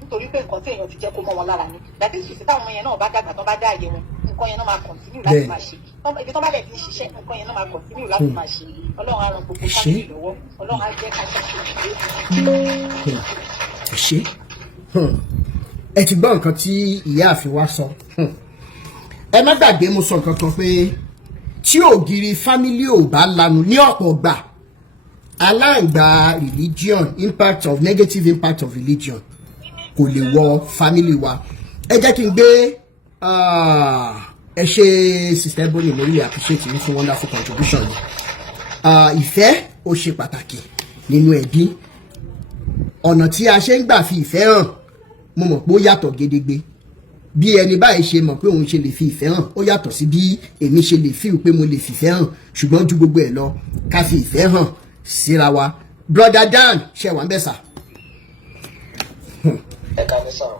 nítorí pé nǹkan tí èèyàn ti jẹ́ kó mọ́ wọn lára ni that is to say táwọn ọmọ yẹn náà bá dàgbà tán bá dá àyè wọn nǹkan yẹn náà máa continue láti máa ṣe ibi tó bá dẹ̀ ti ń ṣiṣẹ́ nǹkan yẹn náà máa continue láti máa ṣe ọlọ́run á ran gbogbo family lọ́wọ́ ọlọ́run á jẹ́ ká ṣe ẹ ti gbọ́ nǹkan tí ìyáàfin wa sọ ẹ má gbàgbé mo sọ nǹkan kan pé tí ògiri fámílì ò bá lanu ní ọ̀pọ̀ gbà aláǹgbá religion negative impact of religion kò lè wọ fámílì wa ẹ jẹ́ kí n gbé ẹ ṣe sister Ebony mo really appreciate you fún wonderful contribution ìfẹ́ ó ṣe pàtàkì nínú ẹbí ọ̀nà tí a ṣe ń gbà fi ìfẹ́ hàn mo mọ̀ pé ó yàtọ̀ gedegbe bí ẹni báyìí ṣe mọ̀ pé òun ṣe lè fi ìfẹ́ hàn ó yàtọ̀ sí bí èmi ṣe lè fi pé mo lè fìfẹ́ hàn ṣùgbọ́n ju gbogbo ẹ̀ lọ ká fi ìfẹ́ hàn síra wa brother Dan ṣe wà ń bẹ̀ sà.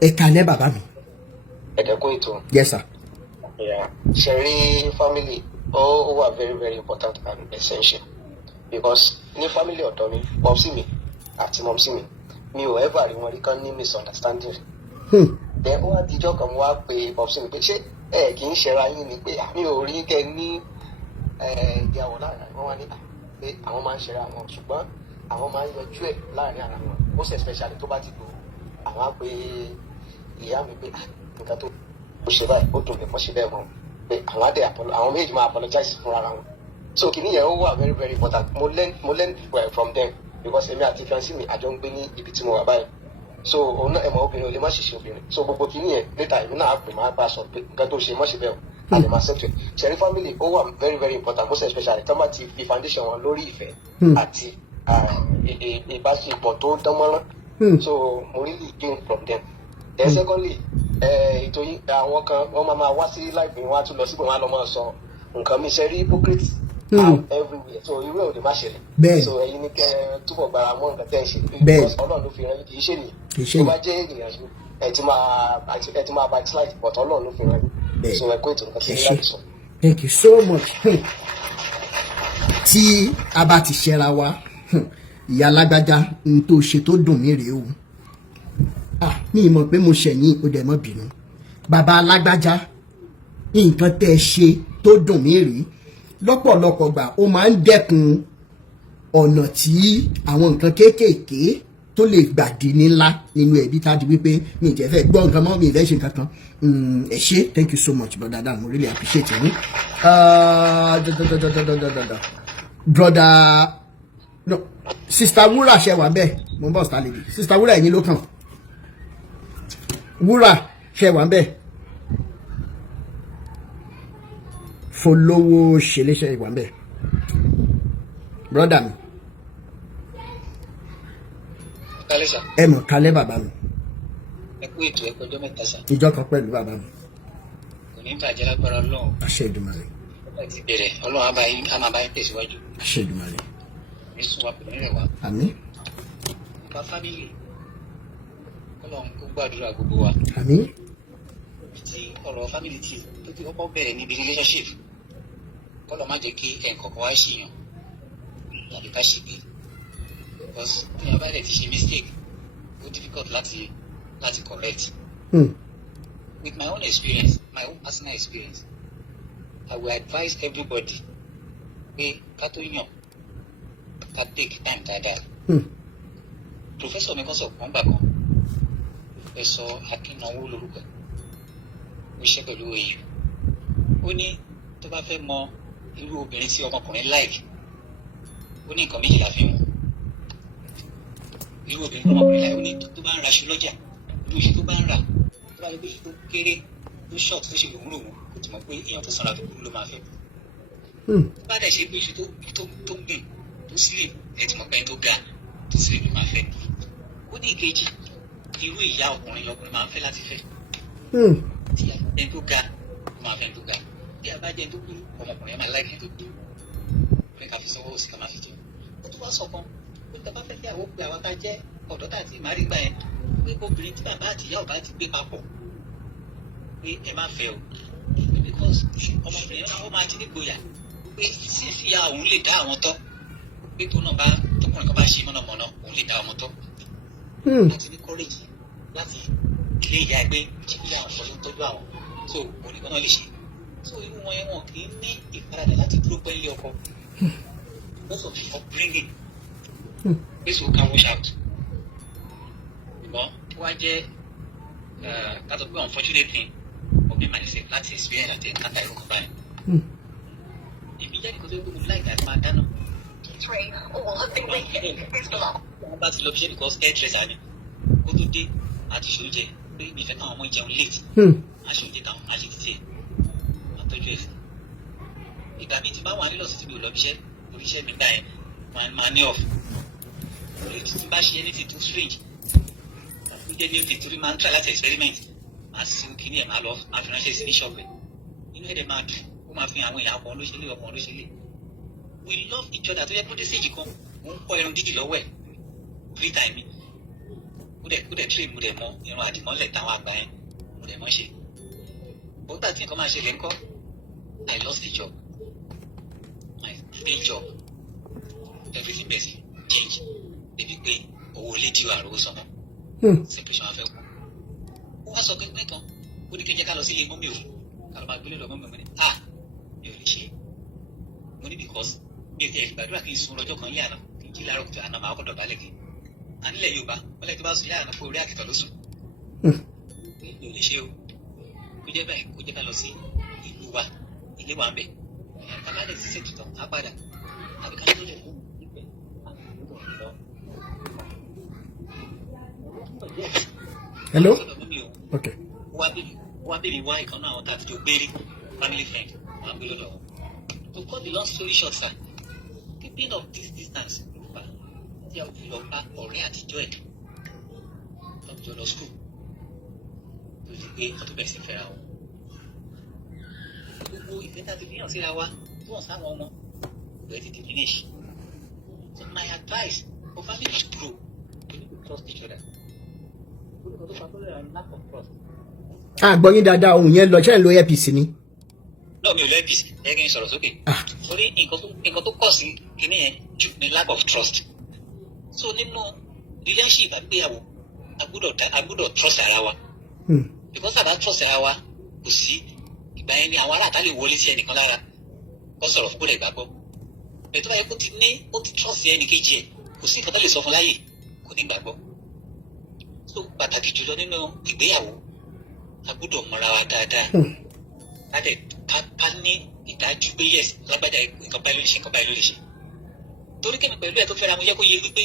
ẹ kálẹ́ bàbá mi. ẹ̀dẹ̀kùn ètò. Yes sir. ṣe rí family ó wà very very important and essential because ní family ọ̀dọ́ mi pọ́psì mi àti mọ́msì mi ò ever rí wọn rí kan ní misunderstanding. then ó wá dijọ́ kan wá pé pọ́psì mi pé ṣé ẹ kì í ṣẹra yín ni pé mi ò rí kẹ ní ìyàwó láàrin wọn wá ní pé àwọn máa ń ṣẹra wọn ṣùgbọ́n àwọn máa ń yọjú ẹ̀ láàrin ara wọn most especially tó bá ti lò àwọn á pé ìyá mi pé nǹkan tó ṣe báyìí ó dùn mí mọ́ ṣe bẹ́ẹ̀ mọ́ pé àwọn á dẹ̀ àwọn méjì máa apologize fún ara wọn so kìíní yẹn ó wà very very important mo learn well from them because èmi àti fiancé mi àjọ ń gbé ní ibi tí mo wà báyìí so òun náà ẹ̀mọ́ obìnrin ò lè má ṣiṣẹ́ obìnrin so gbogbo kìíní yẹn later èmi náà pè máa bá a sọ pé nǹkan tó ṣe mọ́ ṣe bẹ́ẹ̀ o a lè máa accept it ṣẹ̀rí family ó wà very very important most especially tí wọ́n bá ti fi foundation wọn lórí ìfẹ́ àti ìbáṣepọ̀ tó dánmọ́rán so mo really gain from them. Then secondly ètò yìí àwọn kan wọ́n máa wá sí láìpẹ́ wọn á tún lọ síbò wọn á lọ máa sọ nǹkan mi ṣe rí hypocrite everywhere so irú ẹ̀ ò lè má ṣẹlẹ̀ so ẹ̀yin ní kẹ́ túbọ̀ gbára mọ́ nǹkan tẹ́ ẹ̀ ṣe because ọlọ́run ló fi rán kì í ṣe nìyí tó bá jẹ́ ènìyàn ẹ̀ ti máa backslide but ọlọ́run ló fi rán so ẹ̀ kó ètò nǹkan tí ẹ̀ láti sọ. Thank you so much. Tí a bá ti ṣẹra wa ìyá alágbájá n tó ṣe tó dùn mí rèé o ní ìmọ̀ pé mo ṣẹ̀yìn ó dẹ̀ mọ́ bínú bàbá alágbájá nǹkan tẹ́ ẹ ṣe tó dùn mí rèé lọ́pọ̀lọpọ̀ gbà ó máa ń dẹ́kun ọ̀nà tí àwọn nǹkan kéékèèké tó lè gbà di ní ńlá nínú ẹbí tá a di wípé mi ìjẹ́ fẹ́ gbọ́ nǹkan mọ́ mi ìfẹ́ ṣe nǹkan kan ẹ ṣé thank you so much brother Dan mo really appreciate you brother no sister Wúrà ṣe wà bẹ́ẹ̀ mo ń bọ̀ star lady sister Wúrà ẹ̀yin ló kàn Wúrà ṣe wà bẹ́ẹ̀ Folówó ṣeléṣẹ́ ìwà ń bẹ̀ brọ́dà mi. Ẹ mọ̀ kálẹ̀ bàbá mi. Ẹ kú ètò ẹ̀kọ́ ọjọ́ mẹ́ta sá. Ìjọ kan pẹ̀lú bàbá mi. Kò ní bàjẹ́ lágbára Ọlọ́run. Àṣẹ Èdùmàrè. Ọba ti bẹ̀rẹ̀ Ọlọ́run á máa bá yín tẹ̀síwájú. Àṣẹ Èdùmàrè. Ní sún wa pẹ̀lú rẹ̀ wá. Àmín. Nípa fámìlì Ọlọ́run kó gbàdúrà gbogbo wa. Àmín. Ti ọ̀rọ̀ fámìlì tí tó ti kọ́kọ́ bẹ̀rẹ̀ níbi relationship Ọlọ́run má jẹ́ kí ẹnìkọ̀ọ̀kan wá ṣèyàn tàbí ká ṣègbè. Because tí a bá dẹ̀ ti ṣe mistake ó difficult láti correct. With my own experience, my own personal experience, I will advise everybody pé ká tó yàn ká take time dáadáa. Professor mi kan sọ kan gbà kan, Professor Akínnáwó lórúkọ, ó ṣe pẹ̀lú èyí. Ó ní tó bá fẹ́ mọ irú obìnrin tí ọmọkùnrin like, ó ní nǹkan méjì la fi mọ̀. Irú obìnrin tí ọmọkùnrin like, ó ní tó bá ń ra aṣọ lọ́jà, irú iṣẹ́ tó bá ń rà, tó bá lè gbé iṣẹ́ tó kéré, tó short, tó ṣe lòmúlòmú, kò tí mọ̀ pé èèyàn tó sanra tó kúrú ló máa fẹ́. Tó bá dẹ̀ ṣe pé iṣẹ́ tó gbìn, tó sílẹ̀, ẹ̀ tí mọ̀ pé ẹni tó ga, tó sílẹ̀ ló máa fẹ́. Ó ní ìkejì, irú ìyá ọkùnrin lọkùnrin máa ń fẹ́ láti fẹ́. Tí ẹni tó ga ló máa fẹ́ ẹni tó ga. Bí a bá jẹ́ ẹni tó kúrú, ọmọkùnrin máa láìkì ẹni tó kúrú. Ó ní ká fi sọ́wọ́ òsì ká máa fi jẹun. Ó tún wá sọ kan, ó ní ká bá fẹ́ kí àwọn pé àwọn ká jẹ́ ọ̀dọ́ tàbí ìmárí gbà yẹn, pé obìnrin tí bàbá àti ìyá ọba ti gbé papọ̀, pé ẹ má fẹ́ o. Because ọmọkùnrin yẹn ó máa ti nígboyà pé sí ìyá òun lè dá àwọn tọ́, pé tọkùnrin kan bá ṣe mọ̀nàmọ́ná òun lè dá ọmọ tọ́. Láti ní courage láti ilé ìyá ẹgbẹ́ ìṣẹ́bí àwọn ọ̀pọ̀ ló ń tọ́jú àwọn, so òun nìkan náà lè ṣe. So irú wọn yẹn wọn kì í ní ìfaradà láti dúró pẹ́ ilé ọkọ. Most of the upbringing this will can wash out. Ṣùgbọ́n wá jẹ́ that's a very unfortunate thing for me myself láti experience àti encounter irú kan báyìí. Èmi jẹ́ nìkan tó yẹ kó mo láì láti máa dáná. Wọ́n bá ti lọ bí iṣẹ́ because hairdresser ni. Kó tó dé àti ṣòro jẹ pé mi fẹ́ káwọn ọmọ jẹun late. Má ṣe oúnjẹ táwọn má ṣe títí ẹ̀. Má tọ́jú ẹ̀ fún. Ìgbà mi ti bá wà nílò sí ti mi ò lọ bí iṣẹ́ orí iṣẹ́ mi dá ẹ̀ máa ní off. Tí bá ṣe anything too strange. Ó jẹ́ ní òkè torí máa ń try láti experiment. Má sì ń kíní ẹ̀ máa lọ máa fi ránṣẹ́ sí ní ṣọ́ọ̀bù ẹ̀. Inú ẹ̀dẹ̀ máa dùn. Ó máa fi àwọn èèyàn ọkùnrin ló ṣe lé ọkùnrin ló ṣe lé. We love each other tó yẹ kó dé séjì kan. Mo ń kọ́ irun dídì lọ́wọ́ ẹ̀. Free time mi. Ó dẹ̀ train mo dẹ̀ mọ irun àdìmọ́lẹ̀ táwọn àgbà yẹn. Mo dẹ̀ mọ́ ṣe. Ògbà tí nǹkan máa ṣẹlẹ̀ ńkọ́. I lost the job. My main job. Everything best change. Débi pé owó ilé tí ó àròwó sọmọ. Separation afẹ́ kú. Ó wá sọ pé kan. Ó ní kí n jẹ́ ká lọ sí ilé mọ́mí òun. Ká lọ máa gbélé lọ mọ́mí òun ní. Mi ò lè ṣe. Mo ní because mi ò tẹ̀ gbàdúrà kí n sun lọ́jọ́ kan ilé àná. Kí n jí láàárọ̀ kùtù àná máa kọ́dọ̀ balẹ̀ kí. Ànílẹ̀ Yorùbá, wọ́n lẹ́yìn tó bá sùn ilé àná fún orí àkìtàn ló sùn. Mi ò lè ṣe o. Ó jẹ́ báyìí kó jẹ́ ká lọ sí ìlú wa. Ilé wa ń bẹ̀. Ká bá lè ti ṣètò tán, á padà. Àbí ká tó lè fún ìgbẹ́. Hello? Okay. Wá bèbí wá ìkan náà àwọn tá a ti jọ gbé rí family friend wá gbé lọ́dọ̀ wọn. To cut the long story short sir, keeping of this distance nípa tí a ò fi lọ bá ọ̀rẹ́ àtijọ́ ẹ̀ lọ́jọ́ lọ school tó ti gbé ọdún bẹ̀rẹ̀ sí fẹ́ra wọn. Gbogbo ìfẹ́ tá a ti fi hàn síra wa tí wọ́n sáwọn ọmọ rẹ̀ ti diminish. So my advice for family to grow, we need to trust each other. Gbọ́yìn dáadáa ohun yẹn lọ ṣẹ́yìn lo APC ni. No, mi ò lo APC ẹ kí n sọ̀rọ̀ sókè. Torí nǹkan tó kọ̀ sí kíní yẹn jù ní lack of trust. So nínú relationship àgbéyàwó a gbọ́dọ̀ trust ara wa. Because àbá trust ara wa kò sí ìgbà yẹn ni àwọn aráàta lè wọlé sí ẹnìkan lára kó sọ̀rọ̀ fún kó lè gbàgbọ́. Ètò báyìí ó ti trust ẹnì kejì ẹ̀ kò sí nǹkan tó lè sọ fún láyè kò ní gbàgbọ́. So pàtàkì jùlọ nínú ìgbéyàwó a gbọ́dọ̀ mọra wa dáadáa láti ká ní ìdájú pé yes lágbájá nǹkan báyìí ló lè ṣe nǹkan báyìí ló lè ṣe. Torí kẹ́mi pẹ̀lú ẹ̀ tó fẹ́ra mo yẹ kó yẹ wípé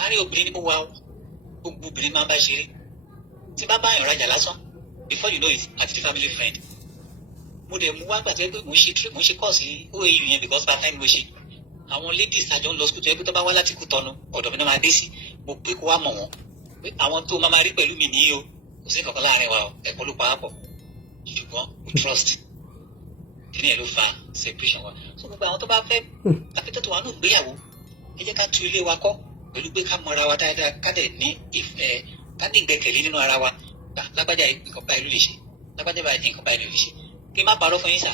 àárín obìnrin ni mo wà ó gbogbo obìnrin máa ń bá ṣeré tí bá báyọ̀ rajà lásán before you know it àti the family friend mo dẹ̀ mú wá gbà tó yẹ pé mo ń ṣe kọ́ọ̀sì OAU yẹn because part time mo ṣe àwọn ladies àjọ ń lọ school tó yẹ pé tó bá wá láti Kútọ́nù ọ̀dọ̀ mi náà máa dé sí mo pè kó wá mọ̀ wọ́n pé àwọn tó máa rí pẹ̀lú mi nìyí o kò sí kankan láàrin wa ẹ̀kọ́ ló pa á pọ̀ ṣùgbọ́n we trust kíni ẹ̀ ló fa separation wa so gbogbo àwọn tó bá fẹ́ àpẹtẹ tó wà ní ìgbéyàwó ẹ jẹ́ ká tu ilé wa kọ́ pẹ̀lú pé ká mọra wa dáadáa ká dẹ̀ ní ìfẹ́ ká ní ìgbẹ́kẹ̀lé nínú ara wa lágbájá nǹkan báyìí ló lè ṣe lágbájá báyìí nǹkan báyìí ló lè ṣe kí n má parọ́ fún yín sà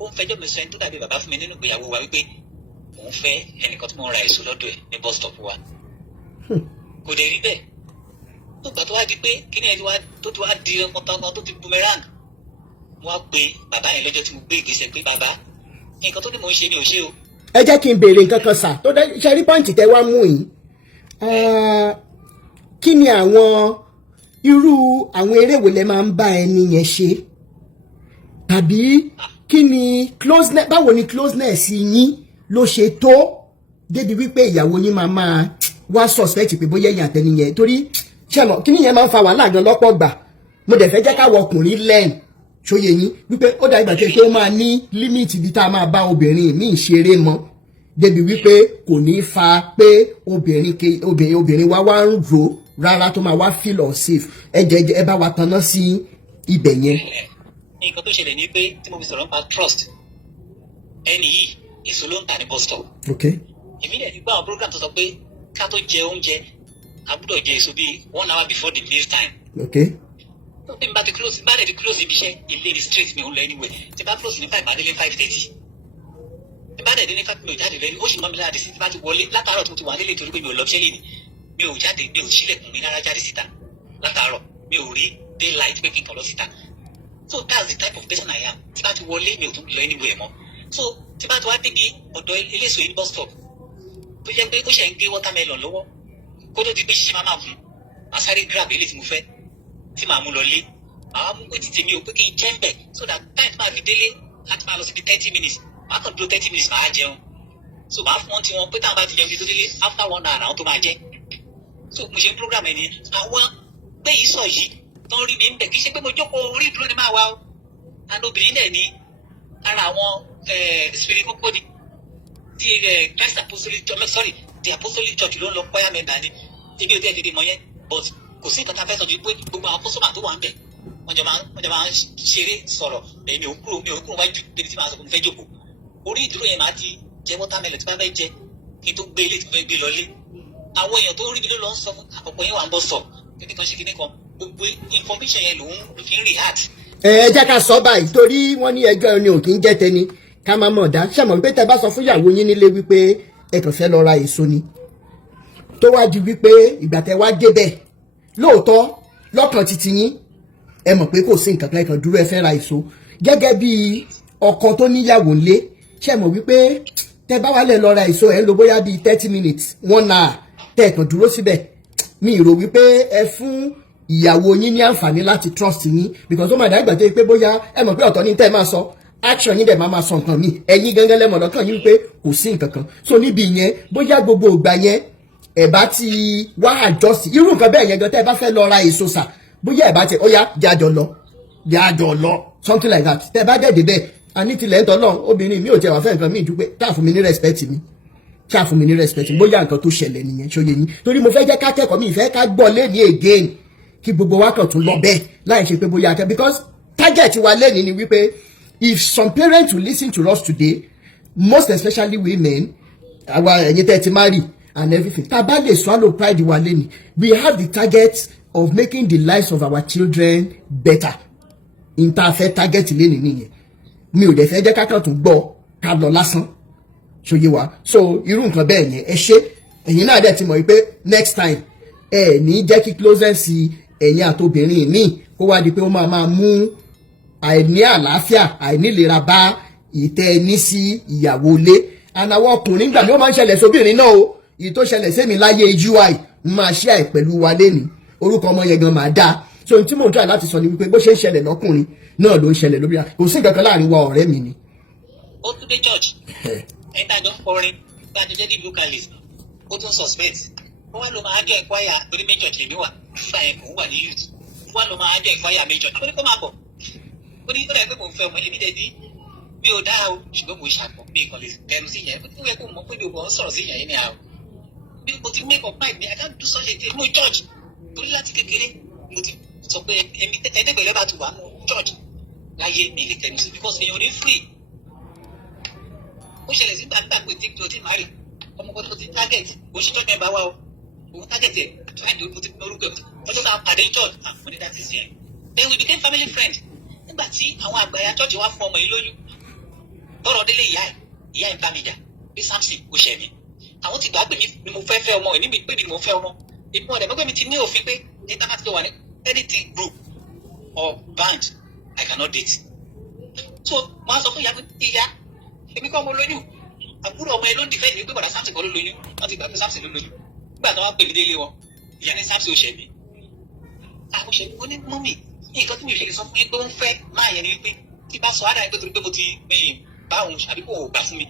ó ń fẹjọ́ mi sọ ẹni tó dàbí bàbá fún mi nínú ìgbéyàwó wa wípé òun fẹ́ ẹnìkan tí mo ń ra èso lọ́dọ̀ ẹ̀ ní bus stop wa kò dẹ̀ rí bẹ́ẹ̀ tó gbà tó wá di pé kíni ẹ̀ tó ti wá di ọmọ tán tó ti boomerang mo wá pe bàbá yẹn lọ́jọ́ tí mo gbé ìgbésẹ̀ pé bàbá nǹkan tó ní mò ń ṣe ni ò ṣe o. ẹ jẹ́ kí n béèrè nǹkan kan sà tó dẹ́ ṣe rí pọ́ǹtì tẹ́ wá mú yìí kí ni irú àwọn eré wo lẹ máa ń bá ẹni yẹn ṣe tàbí kí ni closeness báwo ni closeness yín ló ṣe tó débi wípé ìyàwó yín máa wá suspect pé bóyá ẹ̀yin àtẹni yẹn torí ṣẹlọ kí nìyẹn máa ń fa wàhálà gan lọ́pọ̀ gbà mo dẹ̀ fẹ́ jẹ́ káwọ ọkùnrin lẹ́yìn ṣòye yín wípé ó dá ìgbà pé ó máa ní límìtì ibi tá a máa bá obìnrin míì ṣeré mọ́ débi wípé kò ní fa pé obìnrin wá ń rò rárá tó máa wá feel unsafe ẹ bá wa tanná sí ibẹ̀ yẹn. nǹkan tó ṣẹlẹ̀ ni pé tí mo fi sọ̀rọ̀ nípa trust ẹni yìí èso ló ń tà ní bus stop. ìmílẹ̀ ti gbọ́ àwọn program tó sọ pé ká tó jẹ oúnjẹ a gbọ́dọ̀ jẹ èso bíi 1 hour before the meal time. tó bí n bá ti close bá dẹ̀ ti close ibi iṣẹ́ ilé ni straight mi ò ń lọ anywhere tí bá close ní 5 adélé 5:30 tí bá dẹ̀ dé ní 5 mi ò jáde lẹ́nu ó sì mọ́ mi láti sí tí bá ti wọlé látàárọ̀ tó ti wà nílé torí pé mi ò lọ ṣẹ́lẹ̀ ni mi ò jáde mi ò sílẹ̀kùn mi rárá jáde síta látàárọ̀ mi ò rí daylight pé kí n kàn lọ síta so that's the type of person I am tí bá ti wọlé mi ò tún lọ anywhere mọ́ so tí bá ti wá débi ọ̀dọ̀ eléso yìí bus stop tó jẹ́ pé ó ṣe ń gbé watermelon lọ́wọ́ kó tó di pé ṣíṣe máa fún máa sáré grab ilé tí mo fẹ́ tí màá mú lọ lé màá mú pé títí mi ò pé kí n jẹ́ ń bẹ̀ so that time tí màá fi délé láti máa lọ síbi 30 minutes màá kàn dúró 30 minutes màá jẹun so màá fún wọn tí wọn pé táwọn bá ti jẹun kí tó délé after 1 hour àwọn tó máa jẹ so mo ṣe ń program ẹni àwọn gbé yìí sọ yìí tó ń rí mi ń bẹ̀ kì í ṣe pé mo jókòó orí ìdúró ni máa wá o and obìnrin náà ni ara àwọn spirit kókó ni ti Christ apostolic church sorry the apostolic church ló ń lọ choir member ni ebi ò tí ẹ fi dé mọ yẹn but kò sí nǹkan tá a fẹ́ sọ ju pé gbogbo àwọn apostolic tó wà ń bẹ̀ wọ́n jọ máa ń ṣeré sọ̀rọ̀ bẹ́ẹ̀ mi ò kúrò wájú débi tí màá sọ fún mi fẹ́ jókòó orí ìdúró yẹn màá ti jẹ watermelon tí bá fẹ́ jẹ kí n tó gbé ilé tí mo fẹ́ gbé lọ lé àwọn èèyàn tó ń rí mi ló lọ ń sọ fún àpapọ̀ yẹn wà ń bọ̀ sọ kíní kan ṣe kíní kan gbogbo information yẹn lòún fi ń react. ẹ jẹ́ ká sọ báyìí torí wọ́n ní ẹjọ́ ni ò kí ń jẹ́ tẹni ká máa mọ̀ dá ṣàmọ̀ wípé tẹ bá sọ fún ìyàwó yín nílé wípé ẹ kàn fẹ́ lọ ra èso ni tó wá di wípé ìgbà tẹ wá débẹ̀ lóòótọ́ lọ́kàn titi yín ẹ mọ̀ pé kò sí nǹkan kan ẹ kàn dúró ẹ fẹ́ ra èso gẹ́gẹ́ bí ọkọ tó níyàwó ńlé ṣàmọ̀ wípé tẹ bá wálẹ̀ lọ ra èso ẹ ń lo bóyá bíi 30 minutes 1 hour tẹ kàn dúró síbẹ̀ mi rò wípé ẹ fún ìyàwó yín ní àǹfààní láti trust yín because ó máa dá ìgbà tó yẹ pé bóyá ẹ mọ̀ pé ọ̀tọ̀ ní tẹ́ ẹ máa sọ action yín dẹ̀ máa sọ nǹkan mi ẹ̀yin gangan lẹ́mọ̀ lọ́kàn yín wípé kò sí nǹkan kan so níbi yẹn bóyá gbogbo ìgbà yẹn ẹ bá ti wá adjust irú nǹkan bẹ́ẹ̀ yẹn gan tẹ́ ẹ bá fẹ́ lọ ra èso sà bóyá ẹ bá ti ó yá jájọ lọ something like that tẹ́ ẹ bá dẹ̀dẹ̀ bẹ́ẹ̀ àní tilẹ̀ ń tọ́lọ́ obìnrin mi ò tiẹ̀ wá fẹ́ nǹkan mi ju pé táà fún mi ní respect mi ṣáà fún mi ní respect bóyá nǹkan tó ṣẹlẹ̀ nìyẹn ṣóye yín torí mo fẹ́ jẹ́ ká kẹ́kọ̀ọ́ mi ìfẹ́ ká gbọ́ lẹ́ni again kí gbogbo wa kàn tún lọ bẹ́ẹ̀ láì ṣe pé bóyá akẹ́ because target wa lẹ́ni ni wípé if some parents will listen to us today most especially women àwa ẹ̀yin tẹ́ ti marry and everything tá a bá lè swallow pride wa lẹ́ni we have the target of making the lives of our children better in ta fẹ́ target lẹ́ni nìyẹn mi ò dẹ̀ fẹ́ jẹ́ ká kàn tún gbọ́ ká lọ lásán ṣòye wa so irú nǹkan bẹ́ẹ̀ yẹn ẹ ṣe ẹ̀yin náà dẹ̀ ti mọ̀ wípé next time ẹ ní jẹ́ kí closeness ẹ̀yin àtobìnrin míì kó wá di pé ó máa mú àìní àlàáfíà àìnílera bá ìtẹ́ ní sí ìyàwó ilé ànáwó ọkùnrin gbà ní ó máa ń ṣẹlẹ̀ sóbìnrin náà o èyí tó ṣẹlẹ̀ sẹ́mi láyé UI máa ṣe àì pẹ̀lú wa lẹ́ni orúkọ ọmọ yẹn gan máa dáa so ohun tí mò ń try láti sọ ni wípé bó ṣe ń ṣẹlẹ̀ lọ́kùnrin náà ló ń ṣẹlẹ̀ lóbìnrin kò sí nǹkan kan láàrin wa ọ̀rẹ́ mi ni. ó tún dé church ẹ̀ta ìjọ kọrin bí a ti jẹ́ deep vocalist ó tún suspect wọ́n wá ló máa jẹ́ ìkwáyà torí major lèmi wà fúnra ẹ̀ kò wà ní youth wọ́n wá ló máa jẹ́ ìkwáyà major àbúrò kó máa bọ̀ ó ní ó dà pé mo fẹ́ ọmọ èmi dẹ̀ ní mi ò dáa o ṣùgbọ́n mo ṣàpọ̀ mi kàn lè kẹnu sí yẹn ó yẹ kó mọ̀ pé mi ò bọ̀ ń sọ̀rọ̀ sí yẹn ní àrùn bí mo ti make up mind mi I can't do such a thing no church torí láti kékeré mo ti sọ pé ẹ̀ẹ́dẹ́gbẹ̀rẹ́ bá ti wà nù church láyé mi lè kẹnu sí because èèyàn ní free ó ṣẹlẹ̀ sí gbàgbà pé tí o ti máa rí ọmọ kan tó ti target ó ṣe church member wa o òun target ẹ̀ trying to put it lórúkọ ọjọ́ náà pàdé church mo ní that is here then we became family friend nígbà tí àwọn àgbàyà church wa fún ọmọ yìí lóyún tọrọ délé ìyá ẹ̀ bá mi jà bí Samson ó ṣẹ̀ mí àwọn ti gbà pé mi mo fẹ́ ọmọ ẹ̀ níbi pé mi mo fẹ́ ọmọ ìmú ọ̀dẹ̀ mọ́gbẹ́ mi ti ní òfin pé ní tábà ti wà ní anything group or band I cannot date so máa sọ fún ìyá pé ìyá èmi kọ́ mo lóyún àbúrò ọmọ ẹ ló ń dìfẹ́ mi pé bọ̀dá Samson kọ́ ló lóyún wọ́n ti gbà pé Samson ló lóyún nígbà tí wọ́n pè mí délé wọn ìyá ní Samson ó ṣẹ̀ mí àwọn ṣẹ̀ mí ó ní mọ́mì nǹkan tí mi fi lè sọ fún yín pé ó ń fẹ́ máa yẹn ni wípé tí bá sọ ádàá pé torí pé mo ti bá òun àbí kò gbà fún mi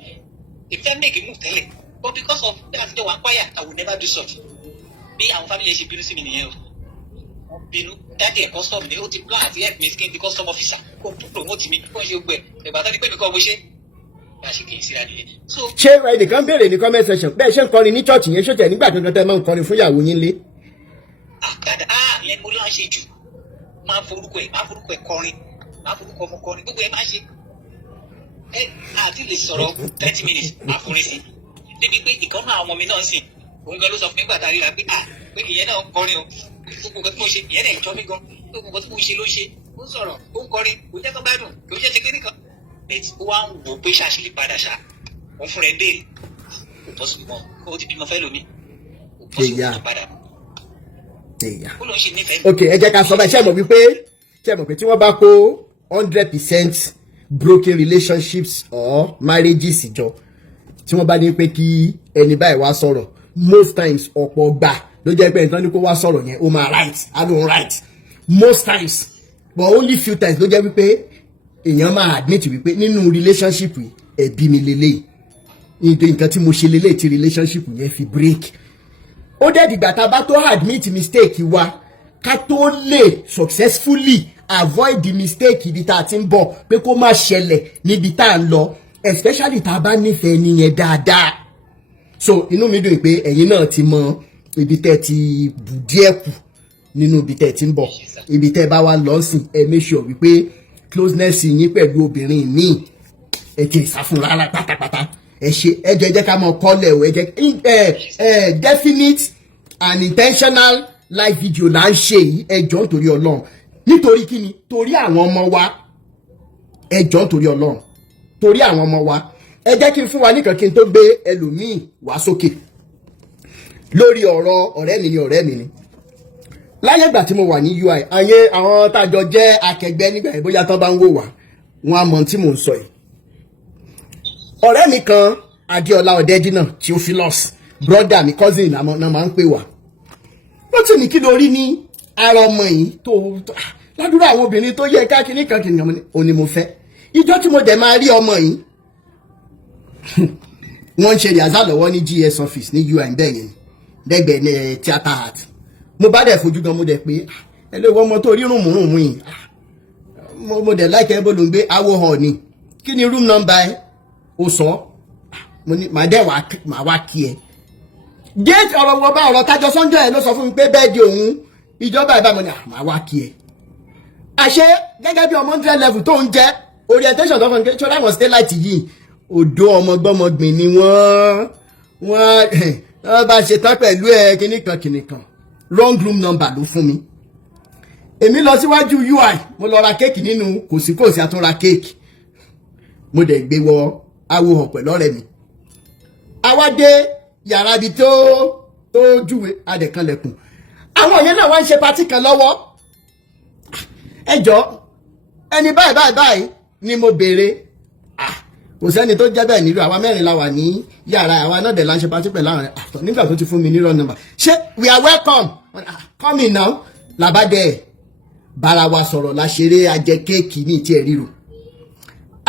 ìfẹ́ make a move tẹ́lẹ̀ but because of bí a ti jọ wà ń páyà I will never do such bí àwọn family ẹ ṣe bínú sí mi nìyẹn o wọ́n bínú dáàdì ẹ̀ custom ni ó ti plan àti help me skin the custom officer kó tó promote mi kó ṣe gbẹ ẹ̀gbà tó ní pé mi kọ́ mo ṣe bá a ṣe kì í síra nìyẹn. ṣé ẹnìkan béèrè ní comment section bẹ́ẹ̀ ṣe ń kọrin ní church yẹn ṣó tẹ̀ nígbà kankan tẹ́ máa ń kọrin fún ìyàwó yín lé. àgbàdo ìyẹn mo láń ṣe jù máa forúkọ ẹ̀ kọrin máa forúkọ ọmọ kọrin gbogbo ẹ̀ máa ṣe àti lè sọ̀rọ̀ 30 minutes àforin sí débi pé ìkànnì àwọn ọmọ mi náà sìn òun gan ló sọ fún mi gbàtà ríra pé pé ìyẹn náà kọrin o gbogbo nǹkan tí mo ṣe ìyẹn náà jọ mí gan gbogbo nǹkan tí mo ṣe ló ṣe ó ń sọ̀rọ̀ ó ń kọrin kò jẹ́ kó gbádùn kò jẹ́ ṣe kékeré kan bẹ́ẹ̀ ó wá ń wò pé ṣáṣílì padà ṣá òun fúnra ẹ̀ béèrè kò tọ́ sí bímọ ó ti bímọ fẹ́ lómi kò tọ́ sí bímọ padà ó lọ ṣe nífẹ̀ẹ́. ok ẹ jẹ́ ká sọ báyìí ṣé ẹ mọ̀ pé tí wọ́n bá kó 100% broken relationships or marriages ìjọ tí wọ́n bá ní pé kí ẹni báyìí wá sọ̀rọ̀ most times ọ̀pọ̀ gbà ló jẹ́ pé ẹ̀ńtán ní kó wá sọ̀rọ̀ yẹn ó máa right I don't right most times but only few times ló jẹ́ wípé èèyàn máa admit wípé nínú relationship ẹ̀bí mi lélẹ́yìí nítorí nǹkan tí mo ṣe lélẹ́yìí tí relationship yẹn fi break ó dẹ̀ dìgbà tá a bá tó admit mistake wa ká tó lè successfully avoid the mistake ibi tá a ti ń bọ̀ pé kó má ṣẹlẹ̀ níbi tá a ń lọ especially tá a bá nífẹ̀ẹ́ nìyẹn dáadáa so inú mi dùn pé ẹ̀yin náà ti mọ ibi tẹ́ ti bù díẹ̀ kù nínú ibi tẹ́ ti ń bọ̀ ibi tẹ́ bá wá lọ sìn ẹ make sure wípé closeness yín pẹ̀lú obìnrin míì ẹ ti ìsáfún rárá pátápátá ẹ ṣe ẹ jẹ́ ká mọ kọ́lẹ̀ o ẹ jẹ́ definite and intentional live video là ń ṣe yìí ẹ jọ̀ọ́ nítorí Ọlọ́run nítorí kíni torí àwọn ọmọ wa ẹ jọ̀ọ́ nítorí Ọlọ́run torí àwọn ọmọ wa ẹ jẹ́ kí n fún wa nìkan kí n tó gbé ẹlòmíì wá sókè lórí ọ̀rẹ́ mi ni láyé ìgbà tí mo wà ní UI àwọn tájọ jẹ́ akẹgbẹ́ nígbà yẹn bóyá tán bá ń wò wá wọn á mọ tí mò ń sọ yìí ọ̀rẹ́ mi kan Adéọlá Ọ̀dẹ́dínà Theophilus brother mi cousin náà máa ń pè wá ó tún ní kí lórí ní ara ọmọ yìí tó ládùúrà àwọn obìnrin tó yẹ káàkiri kan kìnìún òní mo fẹ́ ìjọ tí mo dẹ̀ máa rí ọmọ yìí wọ́n ń ṣe rìazá lọ́wọ́ ní GS office ní UI bẹ́ẹ̀ yẹn lẹ́gbẹ̀ẹ́ ní theatre art mo bá dẹ̀ fojú gan mo dẹ̀ pé ẹ lè wọ ọmọ tó rí rùmùrùmù yìí mo dẹ̀ láìkẹ́ bó ló ń gbé awo hàn ni kí ni room number ẹ o sọ mo ní màá dẹ̀ wá kí ẹ gate ọ̀rọ̀ wọ bá ọ̀rọ̀ tájọ sọ́njọ́ ẹ̀ ló sọ fún mi pé bẹ́ẹ̀ di òun ìjọba ìbámu ni màá wá kí ẹ àṣé gẹ́gẹ́ bí ọmọ 100 level tó ń jẹ́ orientation tó fún mi pé ṣọlá wọn stay light yìí odò ọmọgbọ́mọgbìn ni wọ́n bá ṣe tán pẹ̀lú ẹ kìnnìkan wrong room number ló fún mi èmi lọ síwájú UI mo lọ ra kéèkì nínú kòsíkòsí àtúnra kéèkì mo dẹ̀ gbé wọ awohàn pẹ̀lú ọ̀rẹ́ mi àwa dé yàrá ibi tó júwe adẹ̀kanlẹ̀kùn àwọn yẹn náà wá ń ṣe patí kan lọ́wọ́ ẹjọ́ ẹni báyìí ni mo béèrè kò sẹ́ni tó jẹ́ bẹ́ẹ̀ nílùú àwa mẹ́rin la wà ní yàrá àwa náà dẹ̀ la ń ṣe patí pẹ̀lú àwọn àtọ̀ nígbà tó ti fún mi ní wrong number ṣé we are welcome come in now làbádẹ́ bára wa sọ̀rọ̀ la ṣeré ajẹ kéèkì ní ìtì ẹ̀ ríro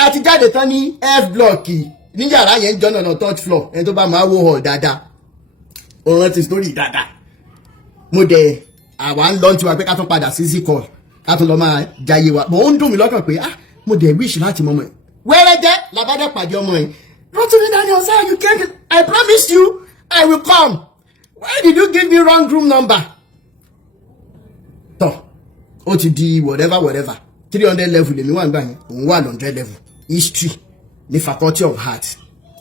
àti jáde tán ní F block ní yàrá yẹn jọ́nà náà third floor ẹni tó bá máa wò hàn dáadáa òun rántí story dáadáa mo dẹ̀ àwa ń lọ tiwa pé ká tún padà sí zikol ká tún lọ máa jayé wa bọ̀ ó ń dùn mí lọ́kàn pé mo dẹ̀ wish láti mọ ọmọ ẹ̀ wẹ́rẹ́ jẹ́ làbádẹ́ pàdé ọmọ ẹ̀ Rotimi Daniel sir you can't I promised you I will come why did you give me wrong room number tọ́ ó ti di whatever 300 level lèmi wà nígbà yẹn òun wà 100 level history ní faculty of art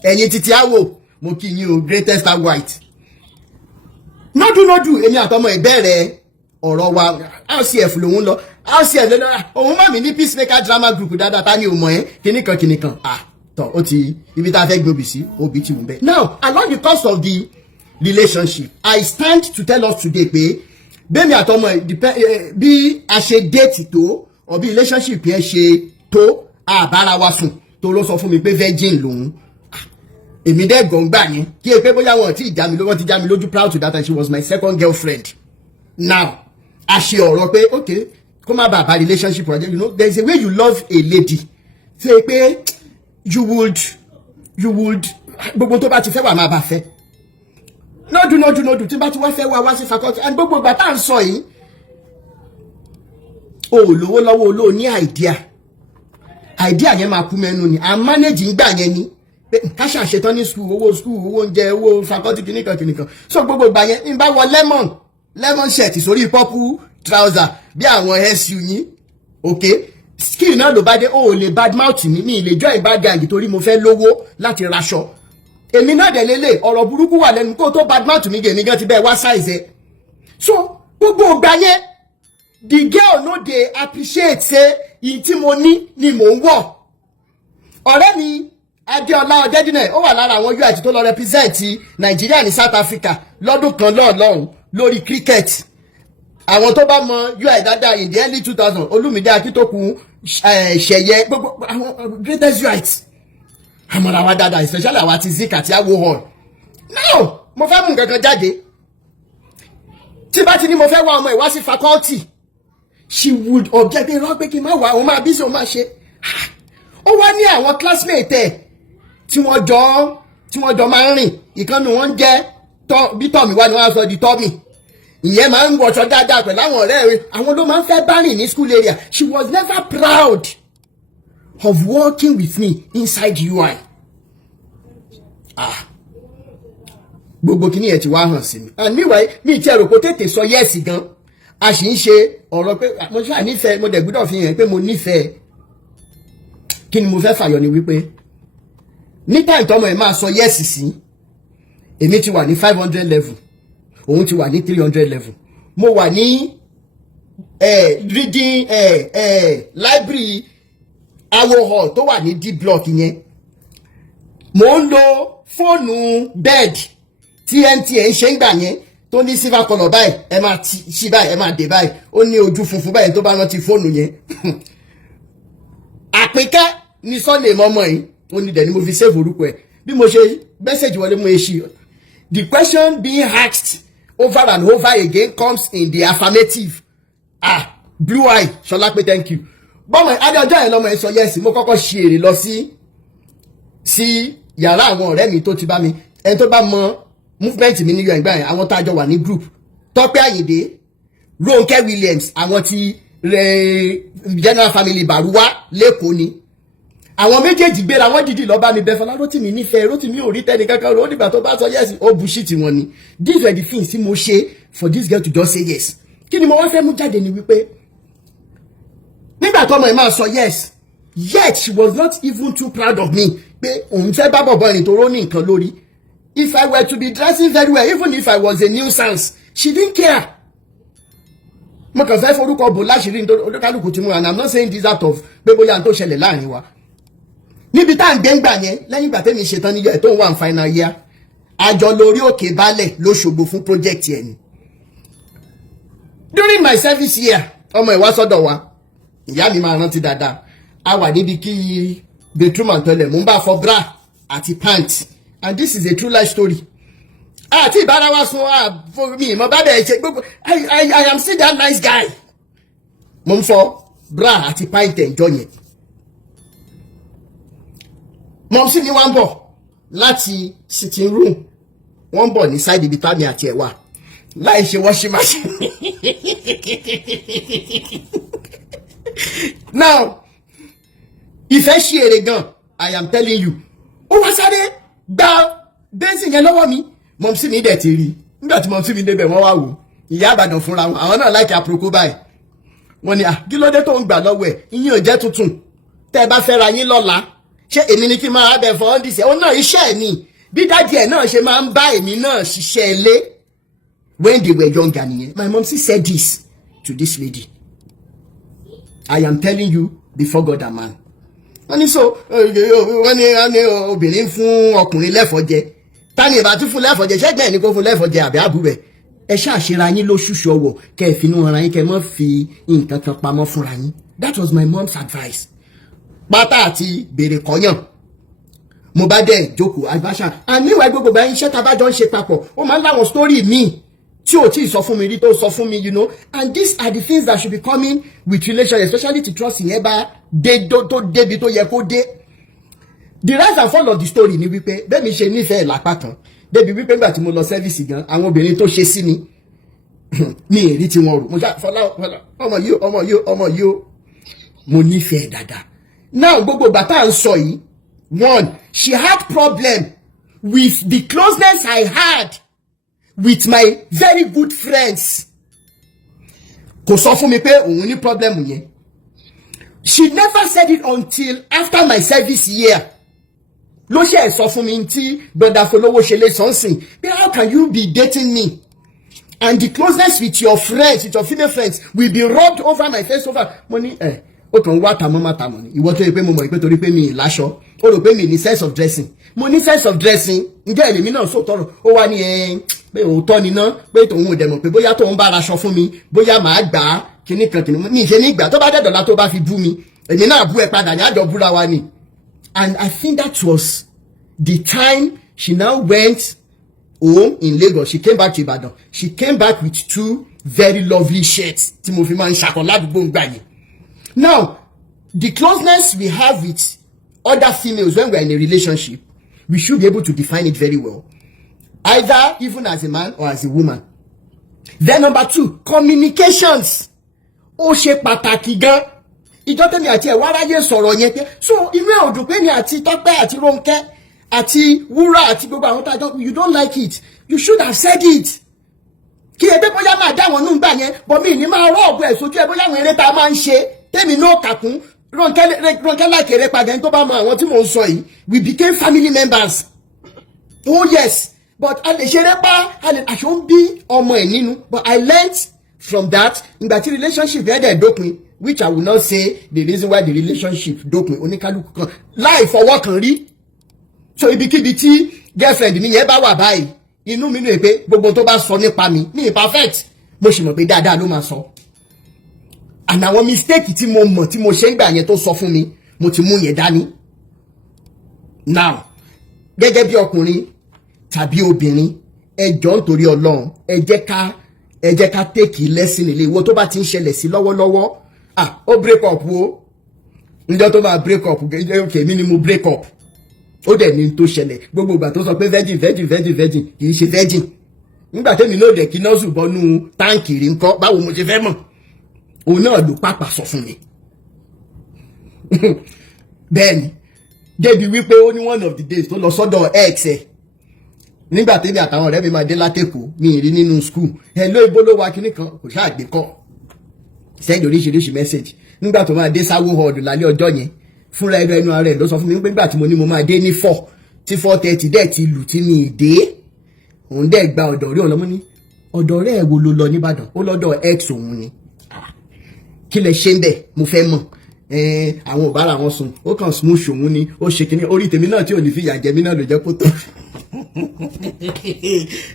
ẹ̀yin títí àwò mo kí yín o greatest and white nọ́dúnọ́dù èmi àtọmọ ìbẹ̀rẹ̀ ọ̀rọ̀ wa RCF lòun lọ RCF lọ́dọ̀ òun mọ̀ mí ní peacemaker drama group dáadáa ta ni ò mọ̀ ẹ́ kìnnìkan tọ́ ó ti ibi tá a fẹ́ gbòbì sí òbí tí wọ́n bẹ́. Now along the course of the relationship I stand to tell us today pé bẹ́ẹ̀mi àtọmọ bí a ṣe date tó or bí relationship yẹn ṣe tó àbára wa sùn tó ló sọ fún mi pé virgin lòun èmi dẹ́ gbọ̀ngbà yẹn kí ẹ pé bóyá wọn ti já mi lójú ti já mi lójú proud to that and she was my second girlfriend. Now a ṣe ọ̀rọ̀ pé okay kó má bàa bá relationship project you know there is a way you love a lady ṣe pé you would gbogbo tó bá ti fẹ́ wà máa bá fẹ́ nọ́dún tí bá ti wá fẹ́ wá sí faculty and gbogbo ìgbà tá à ń sọ yìí o lówó lọ́wọ́ olóò ní idea yẹn máa kú mẹ́nu ni à ń manage ńgbà yẹn ni ká ṣàṣetán ní school owó oúnjẹ owó faculty kìnnìkan so gbogbo ìgbà yẹn ń bá wọ lemon shirt sórí purple trouser bí àwọn SU yín okay skill náà ló bá dé o lè bad mouth mi lè join bad gang torí mo fẹ́ lówó láti raṣọ èmi náà dẹ̀ lélẹ̀ ọ̀rọ̀ burúkú wà lẹ́nu kó tó bad mouth mi gèmí gan ti bẹ́ẹ̀ wá size ẹ̀ so gbogbo ìgbà yẹn the girl no dey appreciate say ìyí tí mo ní ni mò ń wọ̀ ọ̀rẹ́ mi Adéọlá Ọ̀dẹ́dínà ó wà lára àwọn UI tó lọ represent Nàìjíríà ní South Africa lọ́dún kan lọ́hùn lórí cricket àwọn tó bá mọ UI dáadáa in the early 2000 Olúmídé Akíntòkun ṣẹ̀yẹ gbogbo àwọn greatest UIs àmọ́ra wa dáadáa especially àwa ti zik àti awo hall now mo fẹ́ mú nǹkan kan jáde tí bá ti ní mo fẹ́ wá ọmọ ìwá sí faculty she would object pé rán pé kí n má wá òun máa bí sí òun máa ṣe ó wá ní àwọn classmate ẹ̀ tí wọ́n jọ máa ń rìn ìkànnì wọn jẹ́ bí tọ́mì wá ni wọ́n á sọ di tọ́mì ìyẹn máa ń wọṣọ dáadáa pẹ̀lú àwọn ọ̀rẹ́ rẹ̀ àwọn ló máa ń fẹ́ bá rìn ní school area she was never proud of working with me inside UI gbogbo kìíní ẹ̀ ti wá hàn sí mi and meanwhile mi ti ẹ̀rọ kó tètè sọ yẹ́ẹ̀sì gan a sì ń ṣe ọ̀rọ̀ pé mo ṣáà nífẹ̀ẹ́ mo dẹ̀ gbọ́dọ̀ fi hàn pé mo nífẹ̀ẹ́ kí ni mo fẹ́ fàyọ ni wípé níta ìtọ́mọ̀ ẹ̀ máa sọ yẹ́ẹ̀sì sí èmi ti wà ní 500 level òun ti wà ní 300 level mo wà ní reading library awo hall tó wà ní D block yẹn mo ń lo fóònù bed tí MTN ṣe ń gbà yẹn tó ní silver colour báyìí ẹ máa ṣí báyìí ẹ máa dé báyìí ó ní ojú funfun báyìí tó bá rántí fóònù yẹn àpínkẹ́ ní sunday mọ́mọ́ yìí ó ní dẹ̀ ni mo fi save orúkọ ẹ̀ bí mo ṣe message wọlé mo ṣe the question being asked over and over again comes in the affirmative blue eye ṣọlá pé thank you bọ́mọ̀ adé ọjọ́ yẹn lọ́mọ ẹ̀ sọ yẹ́sì mo kọ́kọ́ ṣe èrè lọ sí yàrá àwọn ọ̀rẹ́ mi tó ti bá mi ẹni tó bá mọ movement mi níyọ ìgbà yẹn àwọn tá a jọ wà ní group Tọ́pẹ́ Àyìndé Rónkẹ́ Williams àwọn ti general family Bàrúwá lẹ́kọ̀ọ́ ni àwọn méjèèjì gbéra wọ́n dìdì lọ bá mi bẹ́ẹ̀ fọlá Rótìmí nífẹ̀ẹ́ Rótìmí ò rí tẹ́ni kankan ó dìgbà tó bá sọ yes ó bullshit wọn ni these were the things tí mo ṣe for this girl to just say yes kí ni mo wá fẹ́ mú jáde ni wípé nígbà tó ọmọ ẹ̀ máa sọ yes yet she was not even too proud of me pé òun fẹ́ bá bọ̀bọ̀ ẹni tó rọ́ ní nǹkan lórí if I were to be dressing very well even if I was a nuisance she didn't care mo kàn fẹ́ forúkọ bò láṣìírí nítorí olúkálùkù ti mú and I'm not saying this out of pé bóyá n tó ṣẹlẹ̀ láàrin wa níbi tá à ń gbé ń gbà yẹn lẹ́yìn ìgbà tẹ́mi ṣetán níyọ ẹ̀ tó ń wà ní final year àjọ lórí òkè balẹ̀ lóṣogbo fún project yẹn ni during my service year ọmọ ìwá sọ́dọ̀ wa ìyá mi máa rántí dáadáa a wà níbi kí bedroom and toilet mo ń bá fọ bra àti pant and this is a true life story àti ìbára wa sun mi ìmọ̀ bá bẹ̀rẹ̀ ṣe gbogbo I am still that nice guy mo ń fọ bra àti pant ẹ̀jọ́ yẹn mọ̀ sí ni wọ́n ń bọ̀ láti sitting room wọ́n ń bọ̀ ní side ibi tàmí àti ẹ̀wà láì ṣe washing machine now ìfẹ́ ṣe èrè gan I am telling you ó wá sáré gba bẹ́ńsì yẹn lọ́wọ́ mi mọ̀mísí mi dẹ̀ ti rí nígbà tí mọ̀mísí mi débẹ̀ wọ́n wá wò ìyá àbàdàn fúnra wọn àwọn náà láìkí àpòkó báyìí wọ́n ní kí ló dé tó ń gbà lọ́wọ́ ẹ̀ ìyín ò jẹ́ tuntun tẹ́ ẹ bá fẹ́ ra yín lọ́la ṣé èmi ni kí n máa bẹ̀ fọ́ ọ́ndìsì ẹ̀ ó náà iṣẹ́ ẹ̀ ni bí dáàdì ẹ̀ náà ṣe máa ń bá èmi náà ṣiṣẹ́ ilé when they were younger nìyẹn my mom said this to this lady I am telling you before God and man wọ́n ní so wọ́n ní obìnrin fún ọkùnrin lẹ́fọ̀ọ́ jẹ tani ìbá tún fún lẹ́fọ̀ọ́ jẹ ṣẹ́gbẹ́ ní kó fún lẹ́fọ̀ọ́ jẹ àbí àbúrẹ̀ ẹ ṣàṣírà yín lóṣooṣù ọwọ́ kẹ́ ẹ finú ara yín kẹ́ ẹ má fi nǹkan kan pamọ́ fúnra yín that was my mom's advice pátá àti bèrè kọ́yàn mo bá dẹ̀ jókòó àgbàṣà àníwá gbogbo bá iṣẹ́ tá a bá jọ ń ṣe papọ̀ ó máa ń láwọn story míì tí ò tí ì sọ fún mi rí tó sọ fún mi you know and these are the things that should be coming with relationship especially to trust yẹn bá dé tó débi tó yẹ kó dé the rise and fall of the story ni wípé bẹ́ẹ̀ mi ṣe nífẹ̀ẹ́ lápá kan débi wípé nígbà tí mo lọ sẹ́fíìsì gan àwọn obìnrin tó ṣe sí mi ní èrí tí wọ́n rò mo ṣá fọlá ọmọ yìí ó mo nífẹ̀ẹ́ dáadáa now gbogbo bàtà ń sọ yìí one she had problem with the closeness I had with my very good friends kò sọ fún mi pé òun ní problem yẹn she never said it until after my service year ló ṣe sọ fún mi tí brother Folowo ṣe lè sọ́nsìn pé how can you be dating me and the closeness with your friends with your female friends will be rubbed over my face over mo ní ó kàn wá tàmọ́ má tàmọ́ ni ìwọ tó yẹ pé mo mọ̀ pé torí pé mi ì láṣọ ó rò pé mi ní sense of dressing mo ní sense of dressing ǹjẹ́ èmi náà sòtọ́rọ̀ ó wá ní pé òótọ́ ni ná pé tòun ò dẹ̀ mọ̀ pé bóyá tóun bá raṣọ fún mi bóyá màá gbà á kíní kan kíní ní ìṣe ní ìgbà tó bá dẹ̀dọ̀lá tó bá fi bú mi èmi náà bú ẹ padà ní àjọ búra wa ni and I think that was the time she now went home in Lagos she came back to Ibadan she came back with 2 very lovely shirts tí mo fi máa ń ṣàkọ ládùúgbò ń gbà yẹn. Now, the closeness we have with other females when we're in a relationship, we should be able to define it very well. Either even as a man or as a woman. Then number 2, communications. Ó ṣe pàtàkì gan. Ìjọ́ tẹ́mi àti ẹ̀wá aráyé sọ̀rọ̀ yẹn pé so inú ẹ̀ ò dùn pé ní àti Tọ́pẹ́ àti Rónkẹ́ àti Wúrà àti gbogbo àwọn tájọ́ you don't like it. You should have said it. Kí ẹ bẹ́ bóyá máa dá wọn nù gbà yẹn bọ̀ mí ní máa rọ́ ọ̀gbọ̀ ẹ̀ sójú ẹ bóyá àwọn eré tá a máa ń ṣe tẹ́mi náà kàkún Rónkẹ́ lákèrè padà ẹni tó bá mọ àwọn tí mò ń sọ yìí we became family members. Oh yes but a lè ṣeré pa a lè àṣọ ń bí ọmọ ẹ̀ nínú but I learnt from that ìgbà tí relationship yẹn dẹ̀ dópin which I will not say the reason why the relationship dópin oníkálukú kan láì fọwọ́ kan rí so ibikíbi tí girlfriend mi yẹn bá wà báyìí inú mi nù pé gbogbo tó bá sọ nípa mi ní perfect mo sì mọ̀ pé dáadáa ló máa sọ and àwọn mistake tí mo mọ̀ tí mo ṣe ń gbà yẹn tó sọ fún mi mo ti mú yẹn dání now gẹ́gẹ́ bí ọkùnrin tàbí obìnrin ẹ jọ̀ọ́ nítorí Ọlọ́run ẹ jẹ́ ká take lesson ilé ìwọ tó bá ti ń ṣẹlẹ̀ sí lọ́wọ́lọ́wọ́ ó break up wo níjọ́ tó máa break up okay mi ni mo break up ó dẹ̀ ní tó ṣẹlẹ̀ gbogbo ìgbà tó sọ pé virgin kì í ṣe virgin nígbà tẹ́mi náà dẹ̀ kí nọ́ọ̀sù bọ́nú táǹkì rí ńkọ́ báwo mo ṣe fẹ́ mọ̀ òun náà ló pàpà sọ fún mi bẹ́ẹ̀ni débi wípé ó ní one of the days tó lọ sọ́dọ̀ ex ẹ̀ nígbà tẹ́mi àtàwọn ọ̀rẹ́ mi máa dé látẹ̀kọ́ mi ì rí nínú school ẹ̀ ló ibo ló wa kíní kan kò ṣáà gbé kọ́ send oríṣiríṣi message nígbà tó máa dé sáwó hall lálẹ́ ọjọ́ yẹn fúnra ẹnu ara ẹ̀ ló sọ fún mi pé nígbà tí mo ní mo máa dé ní 4 tí 4:30 dẹ̀ ti lù tí mi ì dé òun dẹ̀ gba ọ̀dọ̀ rí ọ̀lọ́mú ní ọ̀dọ̀ rẹ̀ wo ló lọ nìbàdàn ó lọ́dọ̀ ex òun ni kí lẹ ṣe ń bẹ̀ mo fẹ́ mọ̀ àwọn òbára wọn sùn ó kàn smooth òun ni ó ṣe kíní orí tèmi náà tí ò ní fi ìyà jẹ mí náà ló jẹ́ kó tó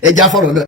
ẹja fọ̀rọ̀ náà.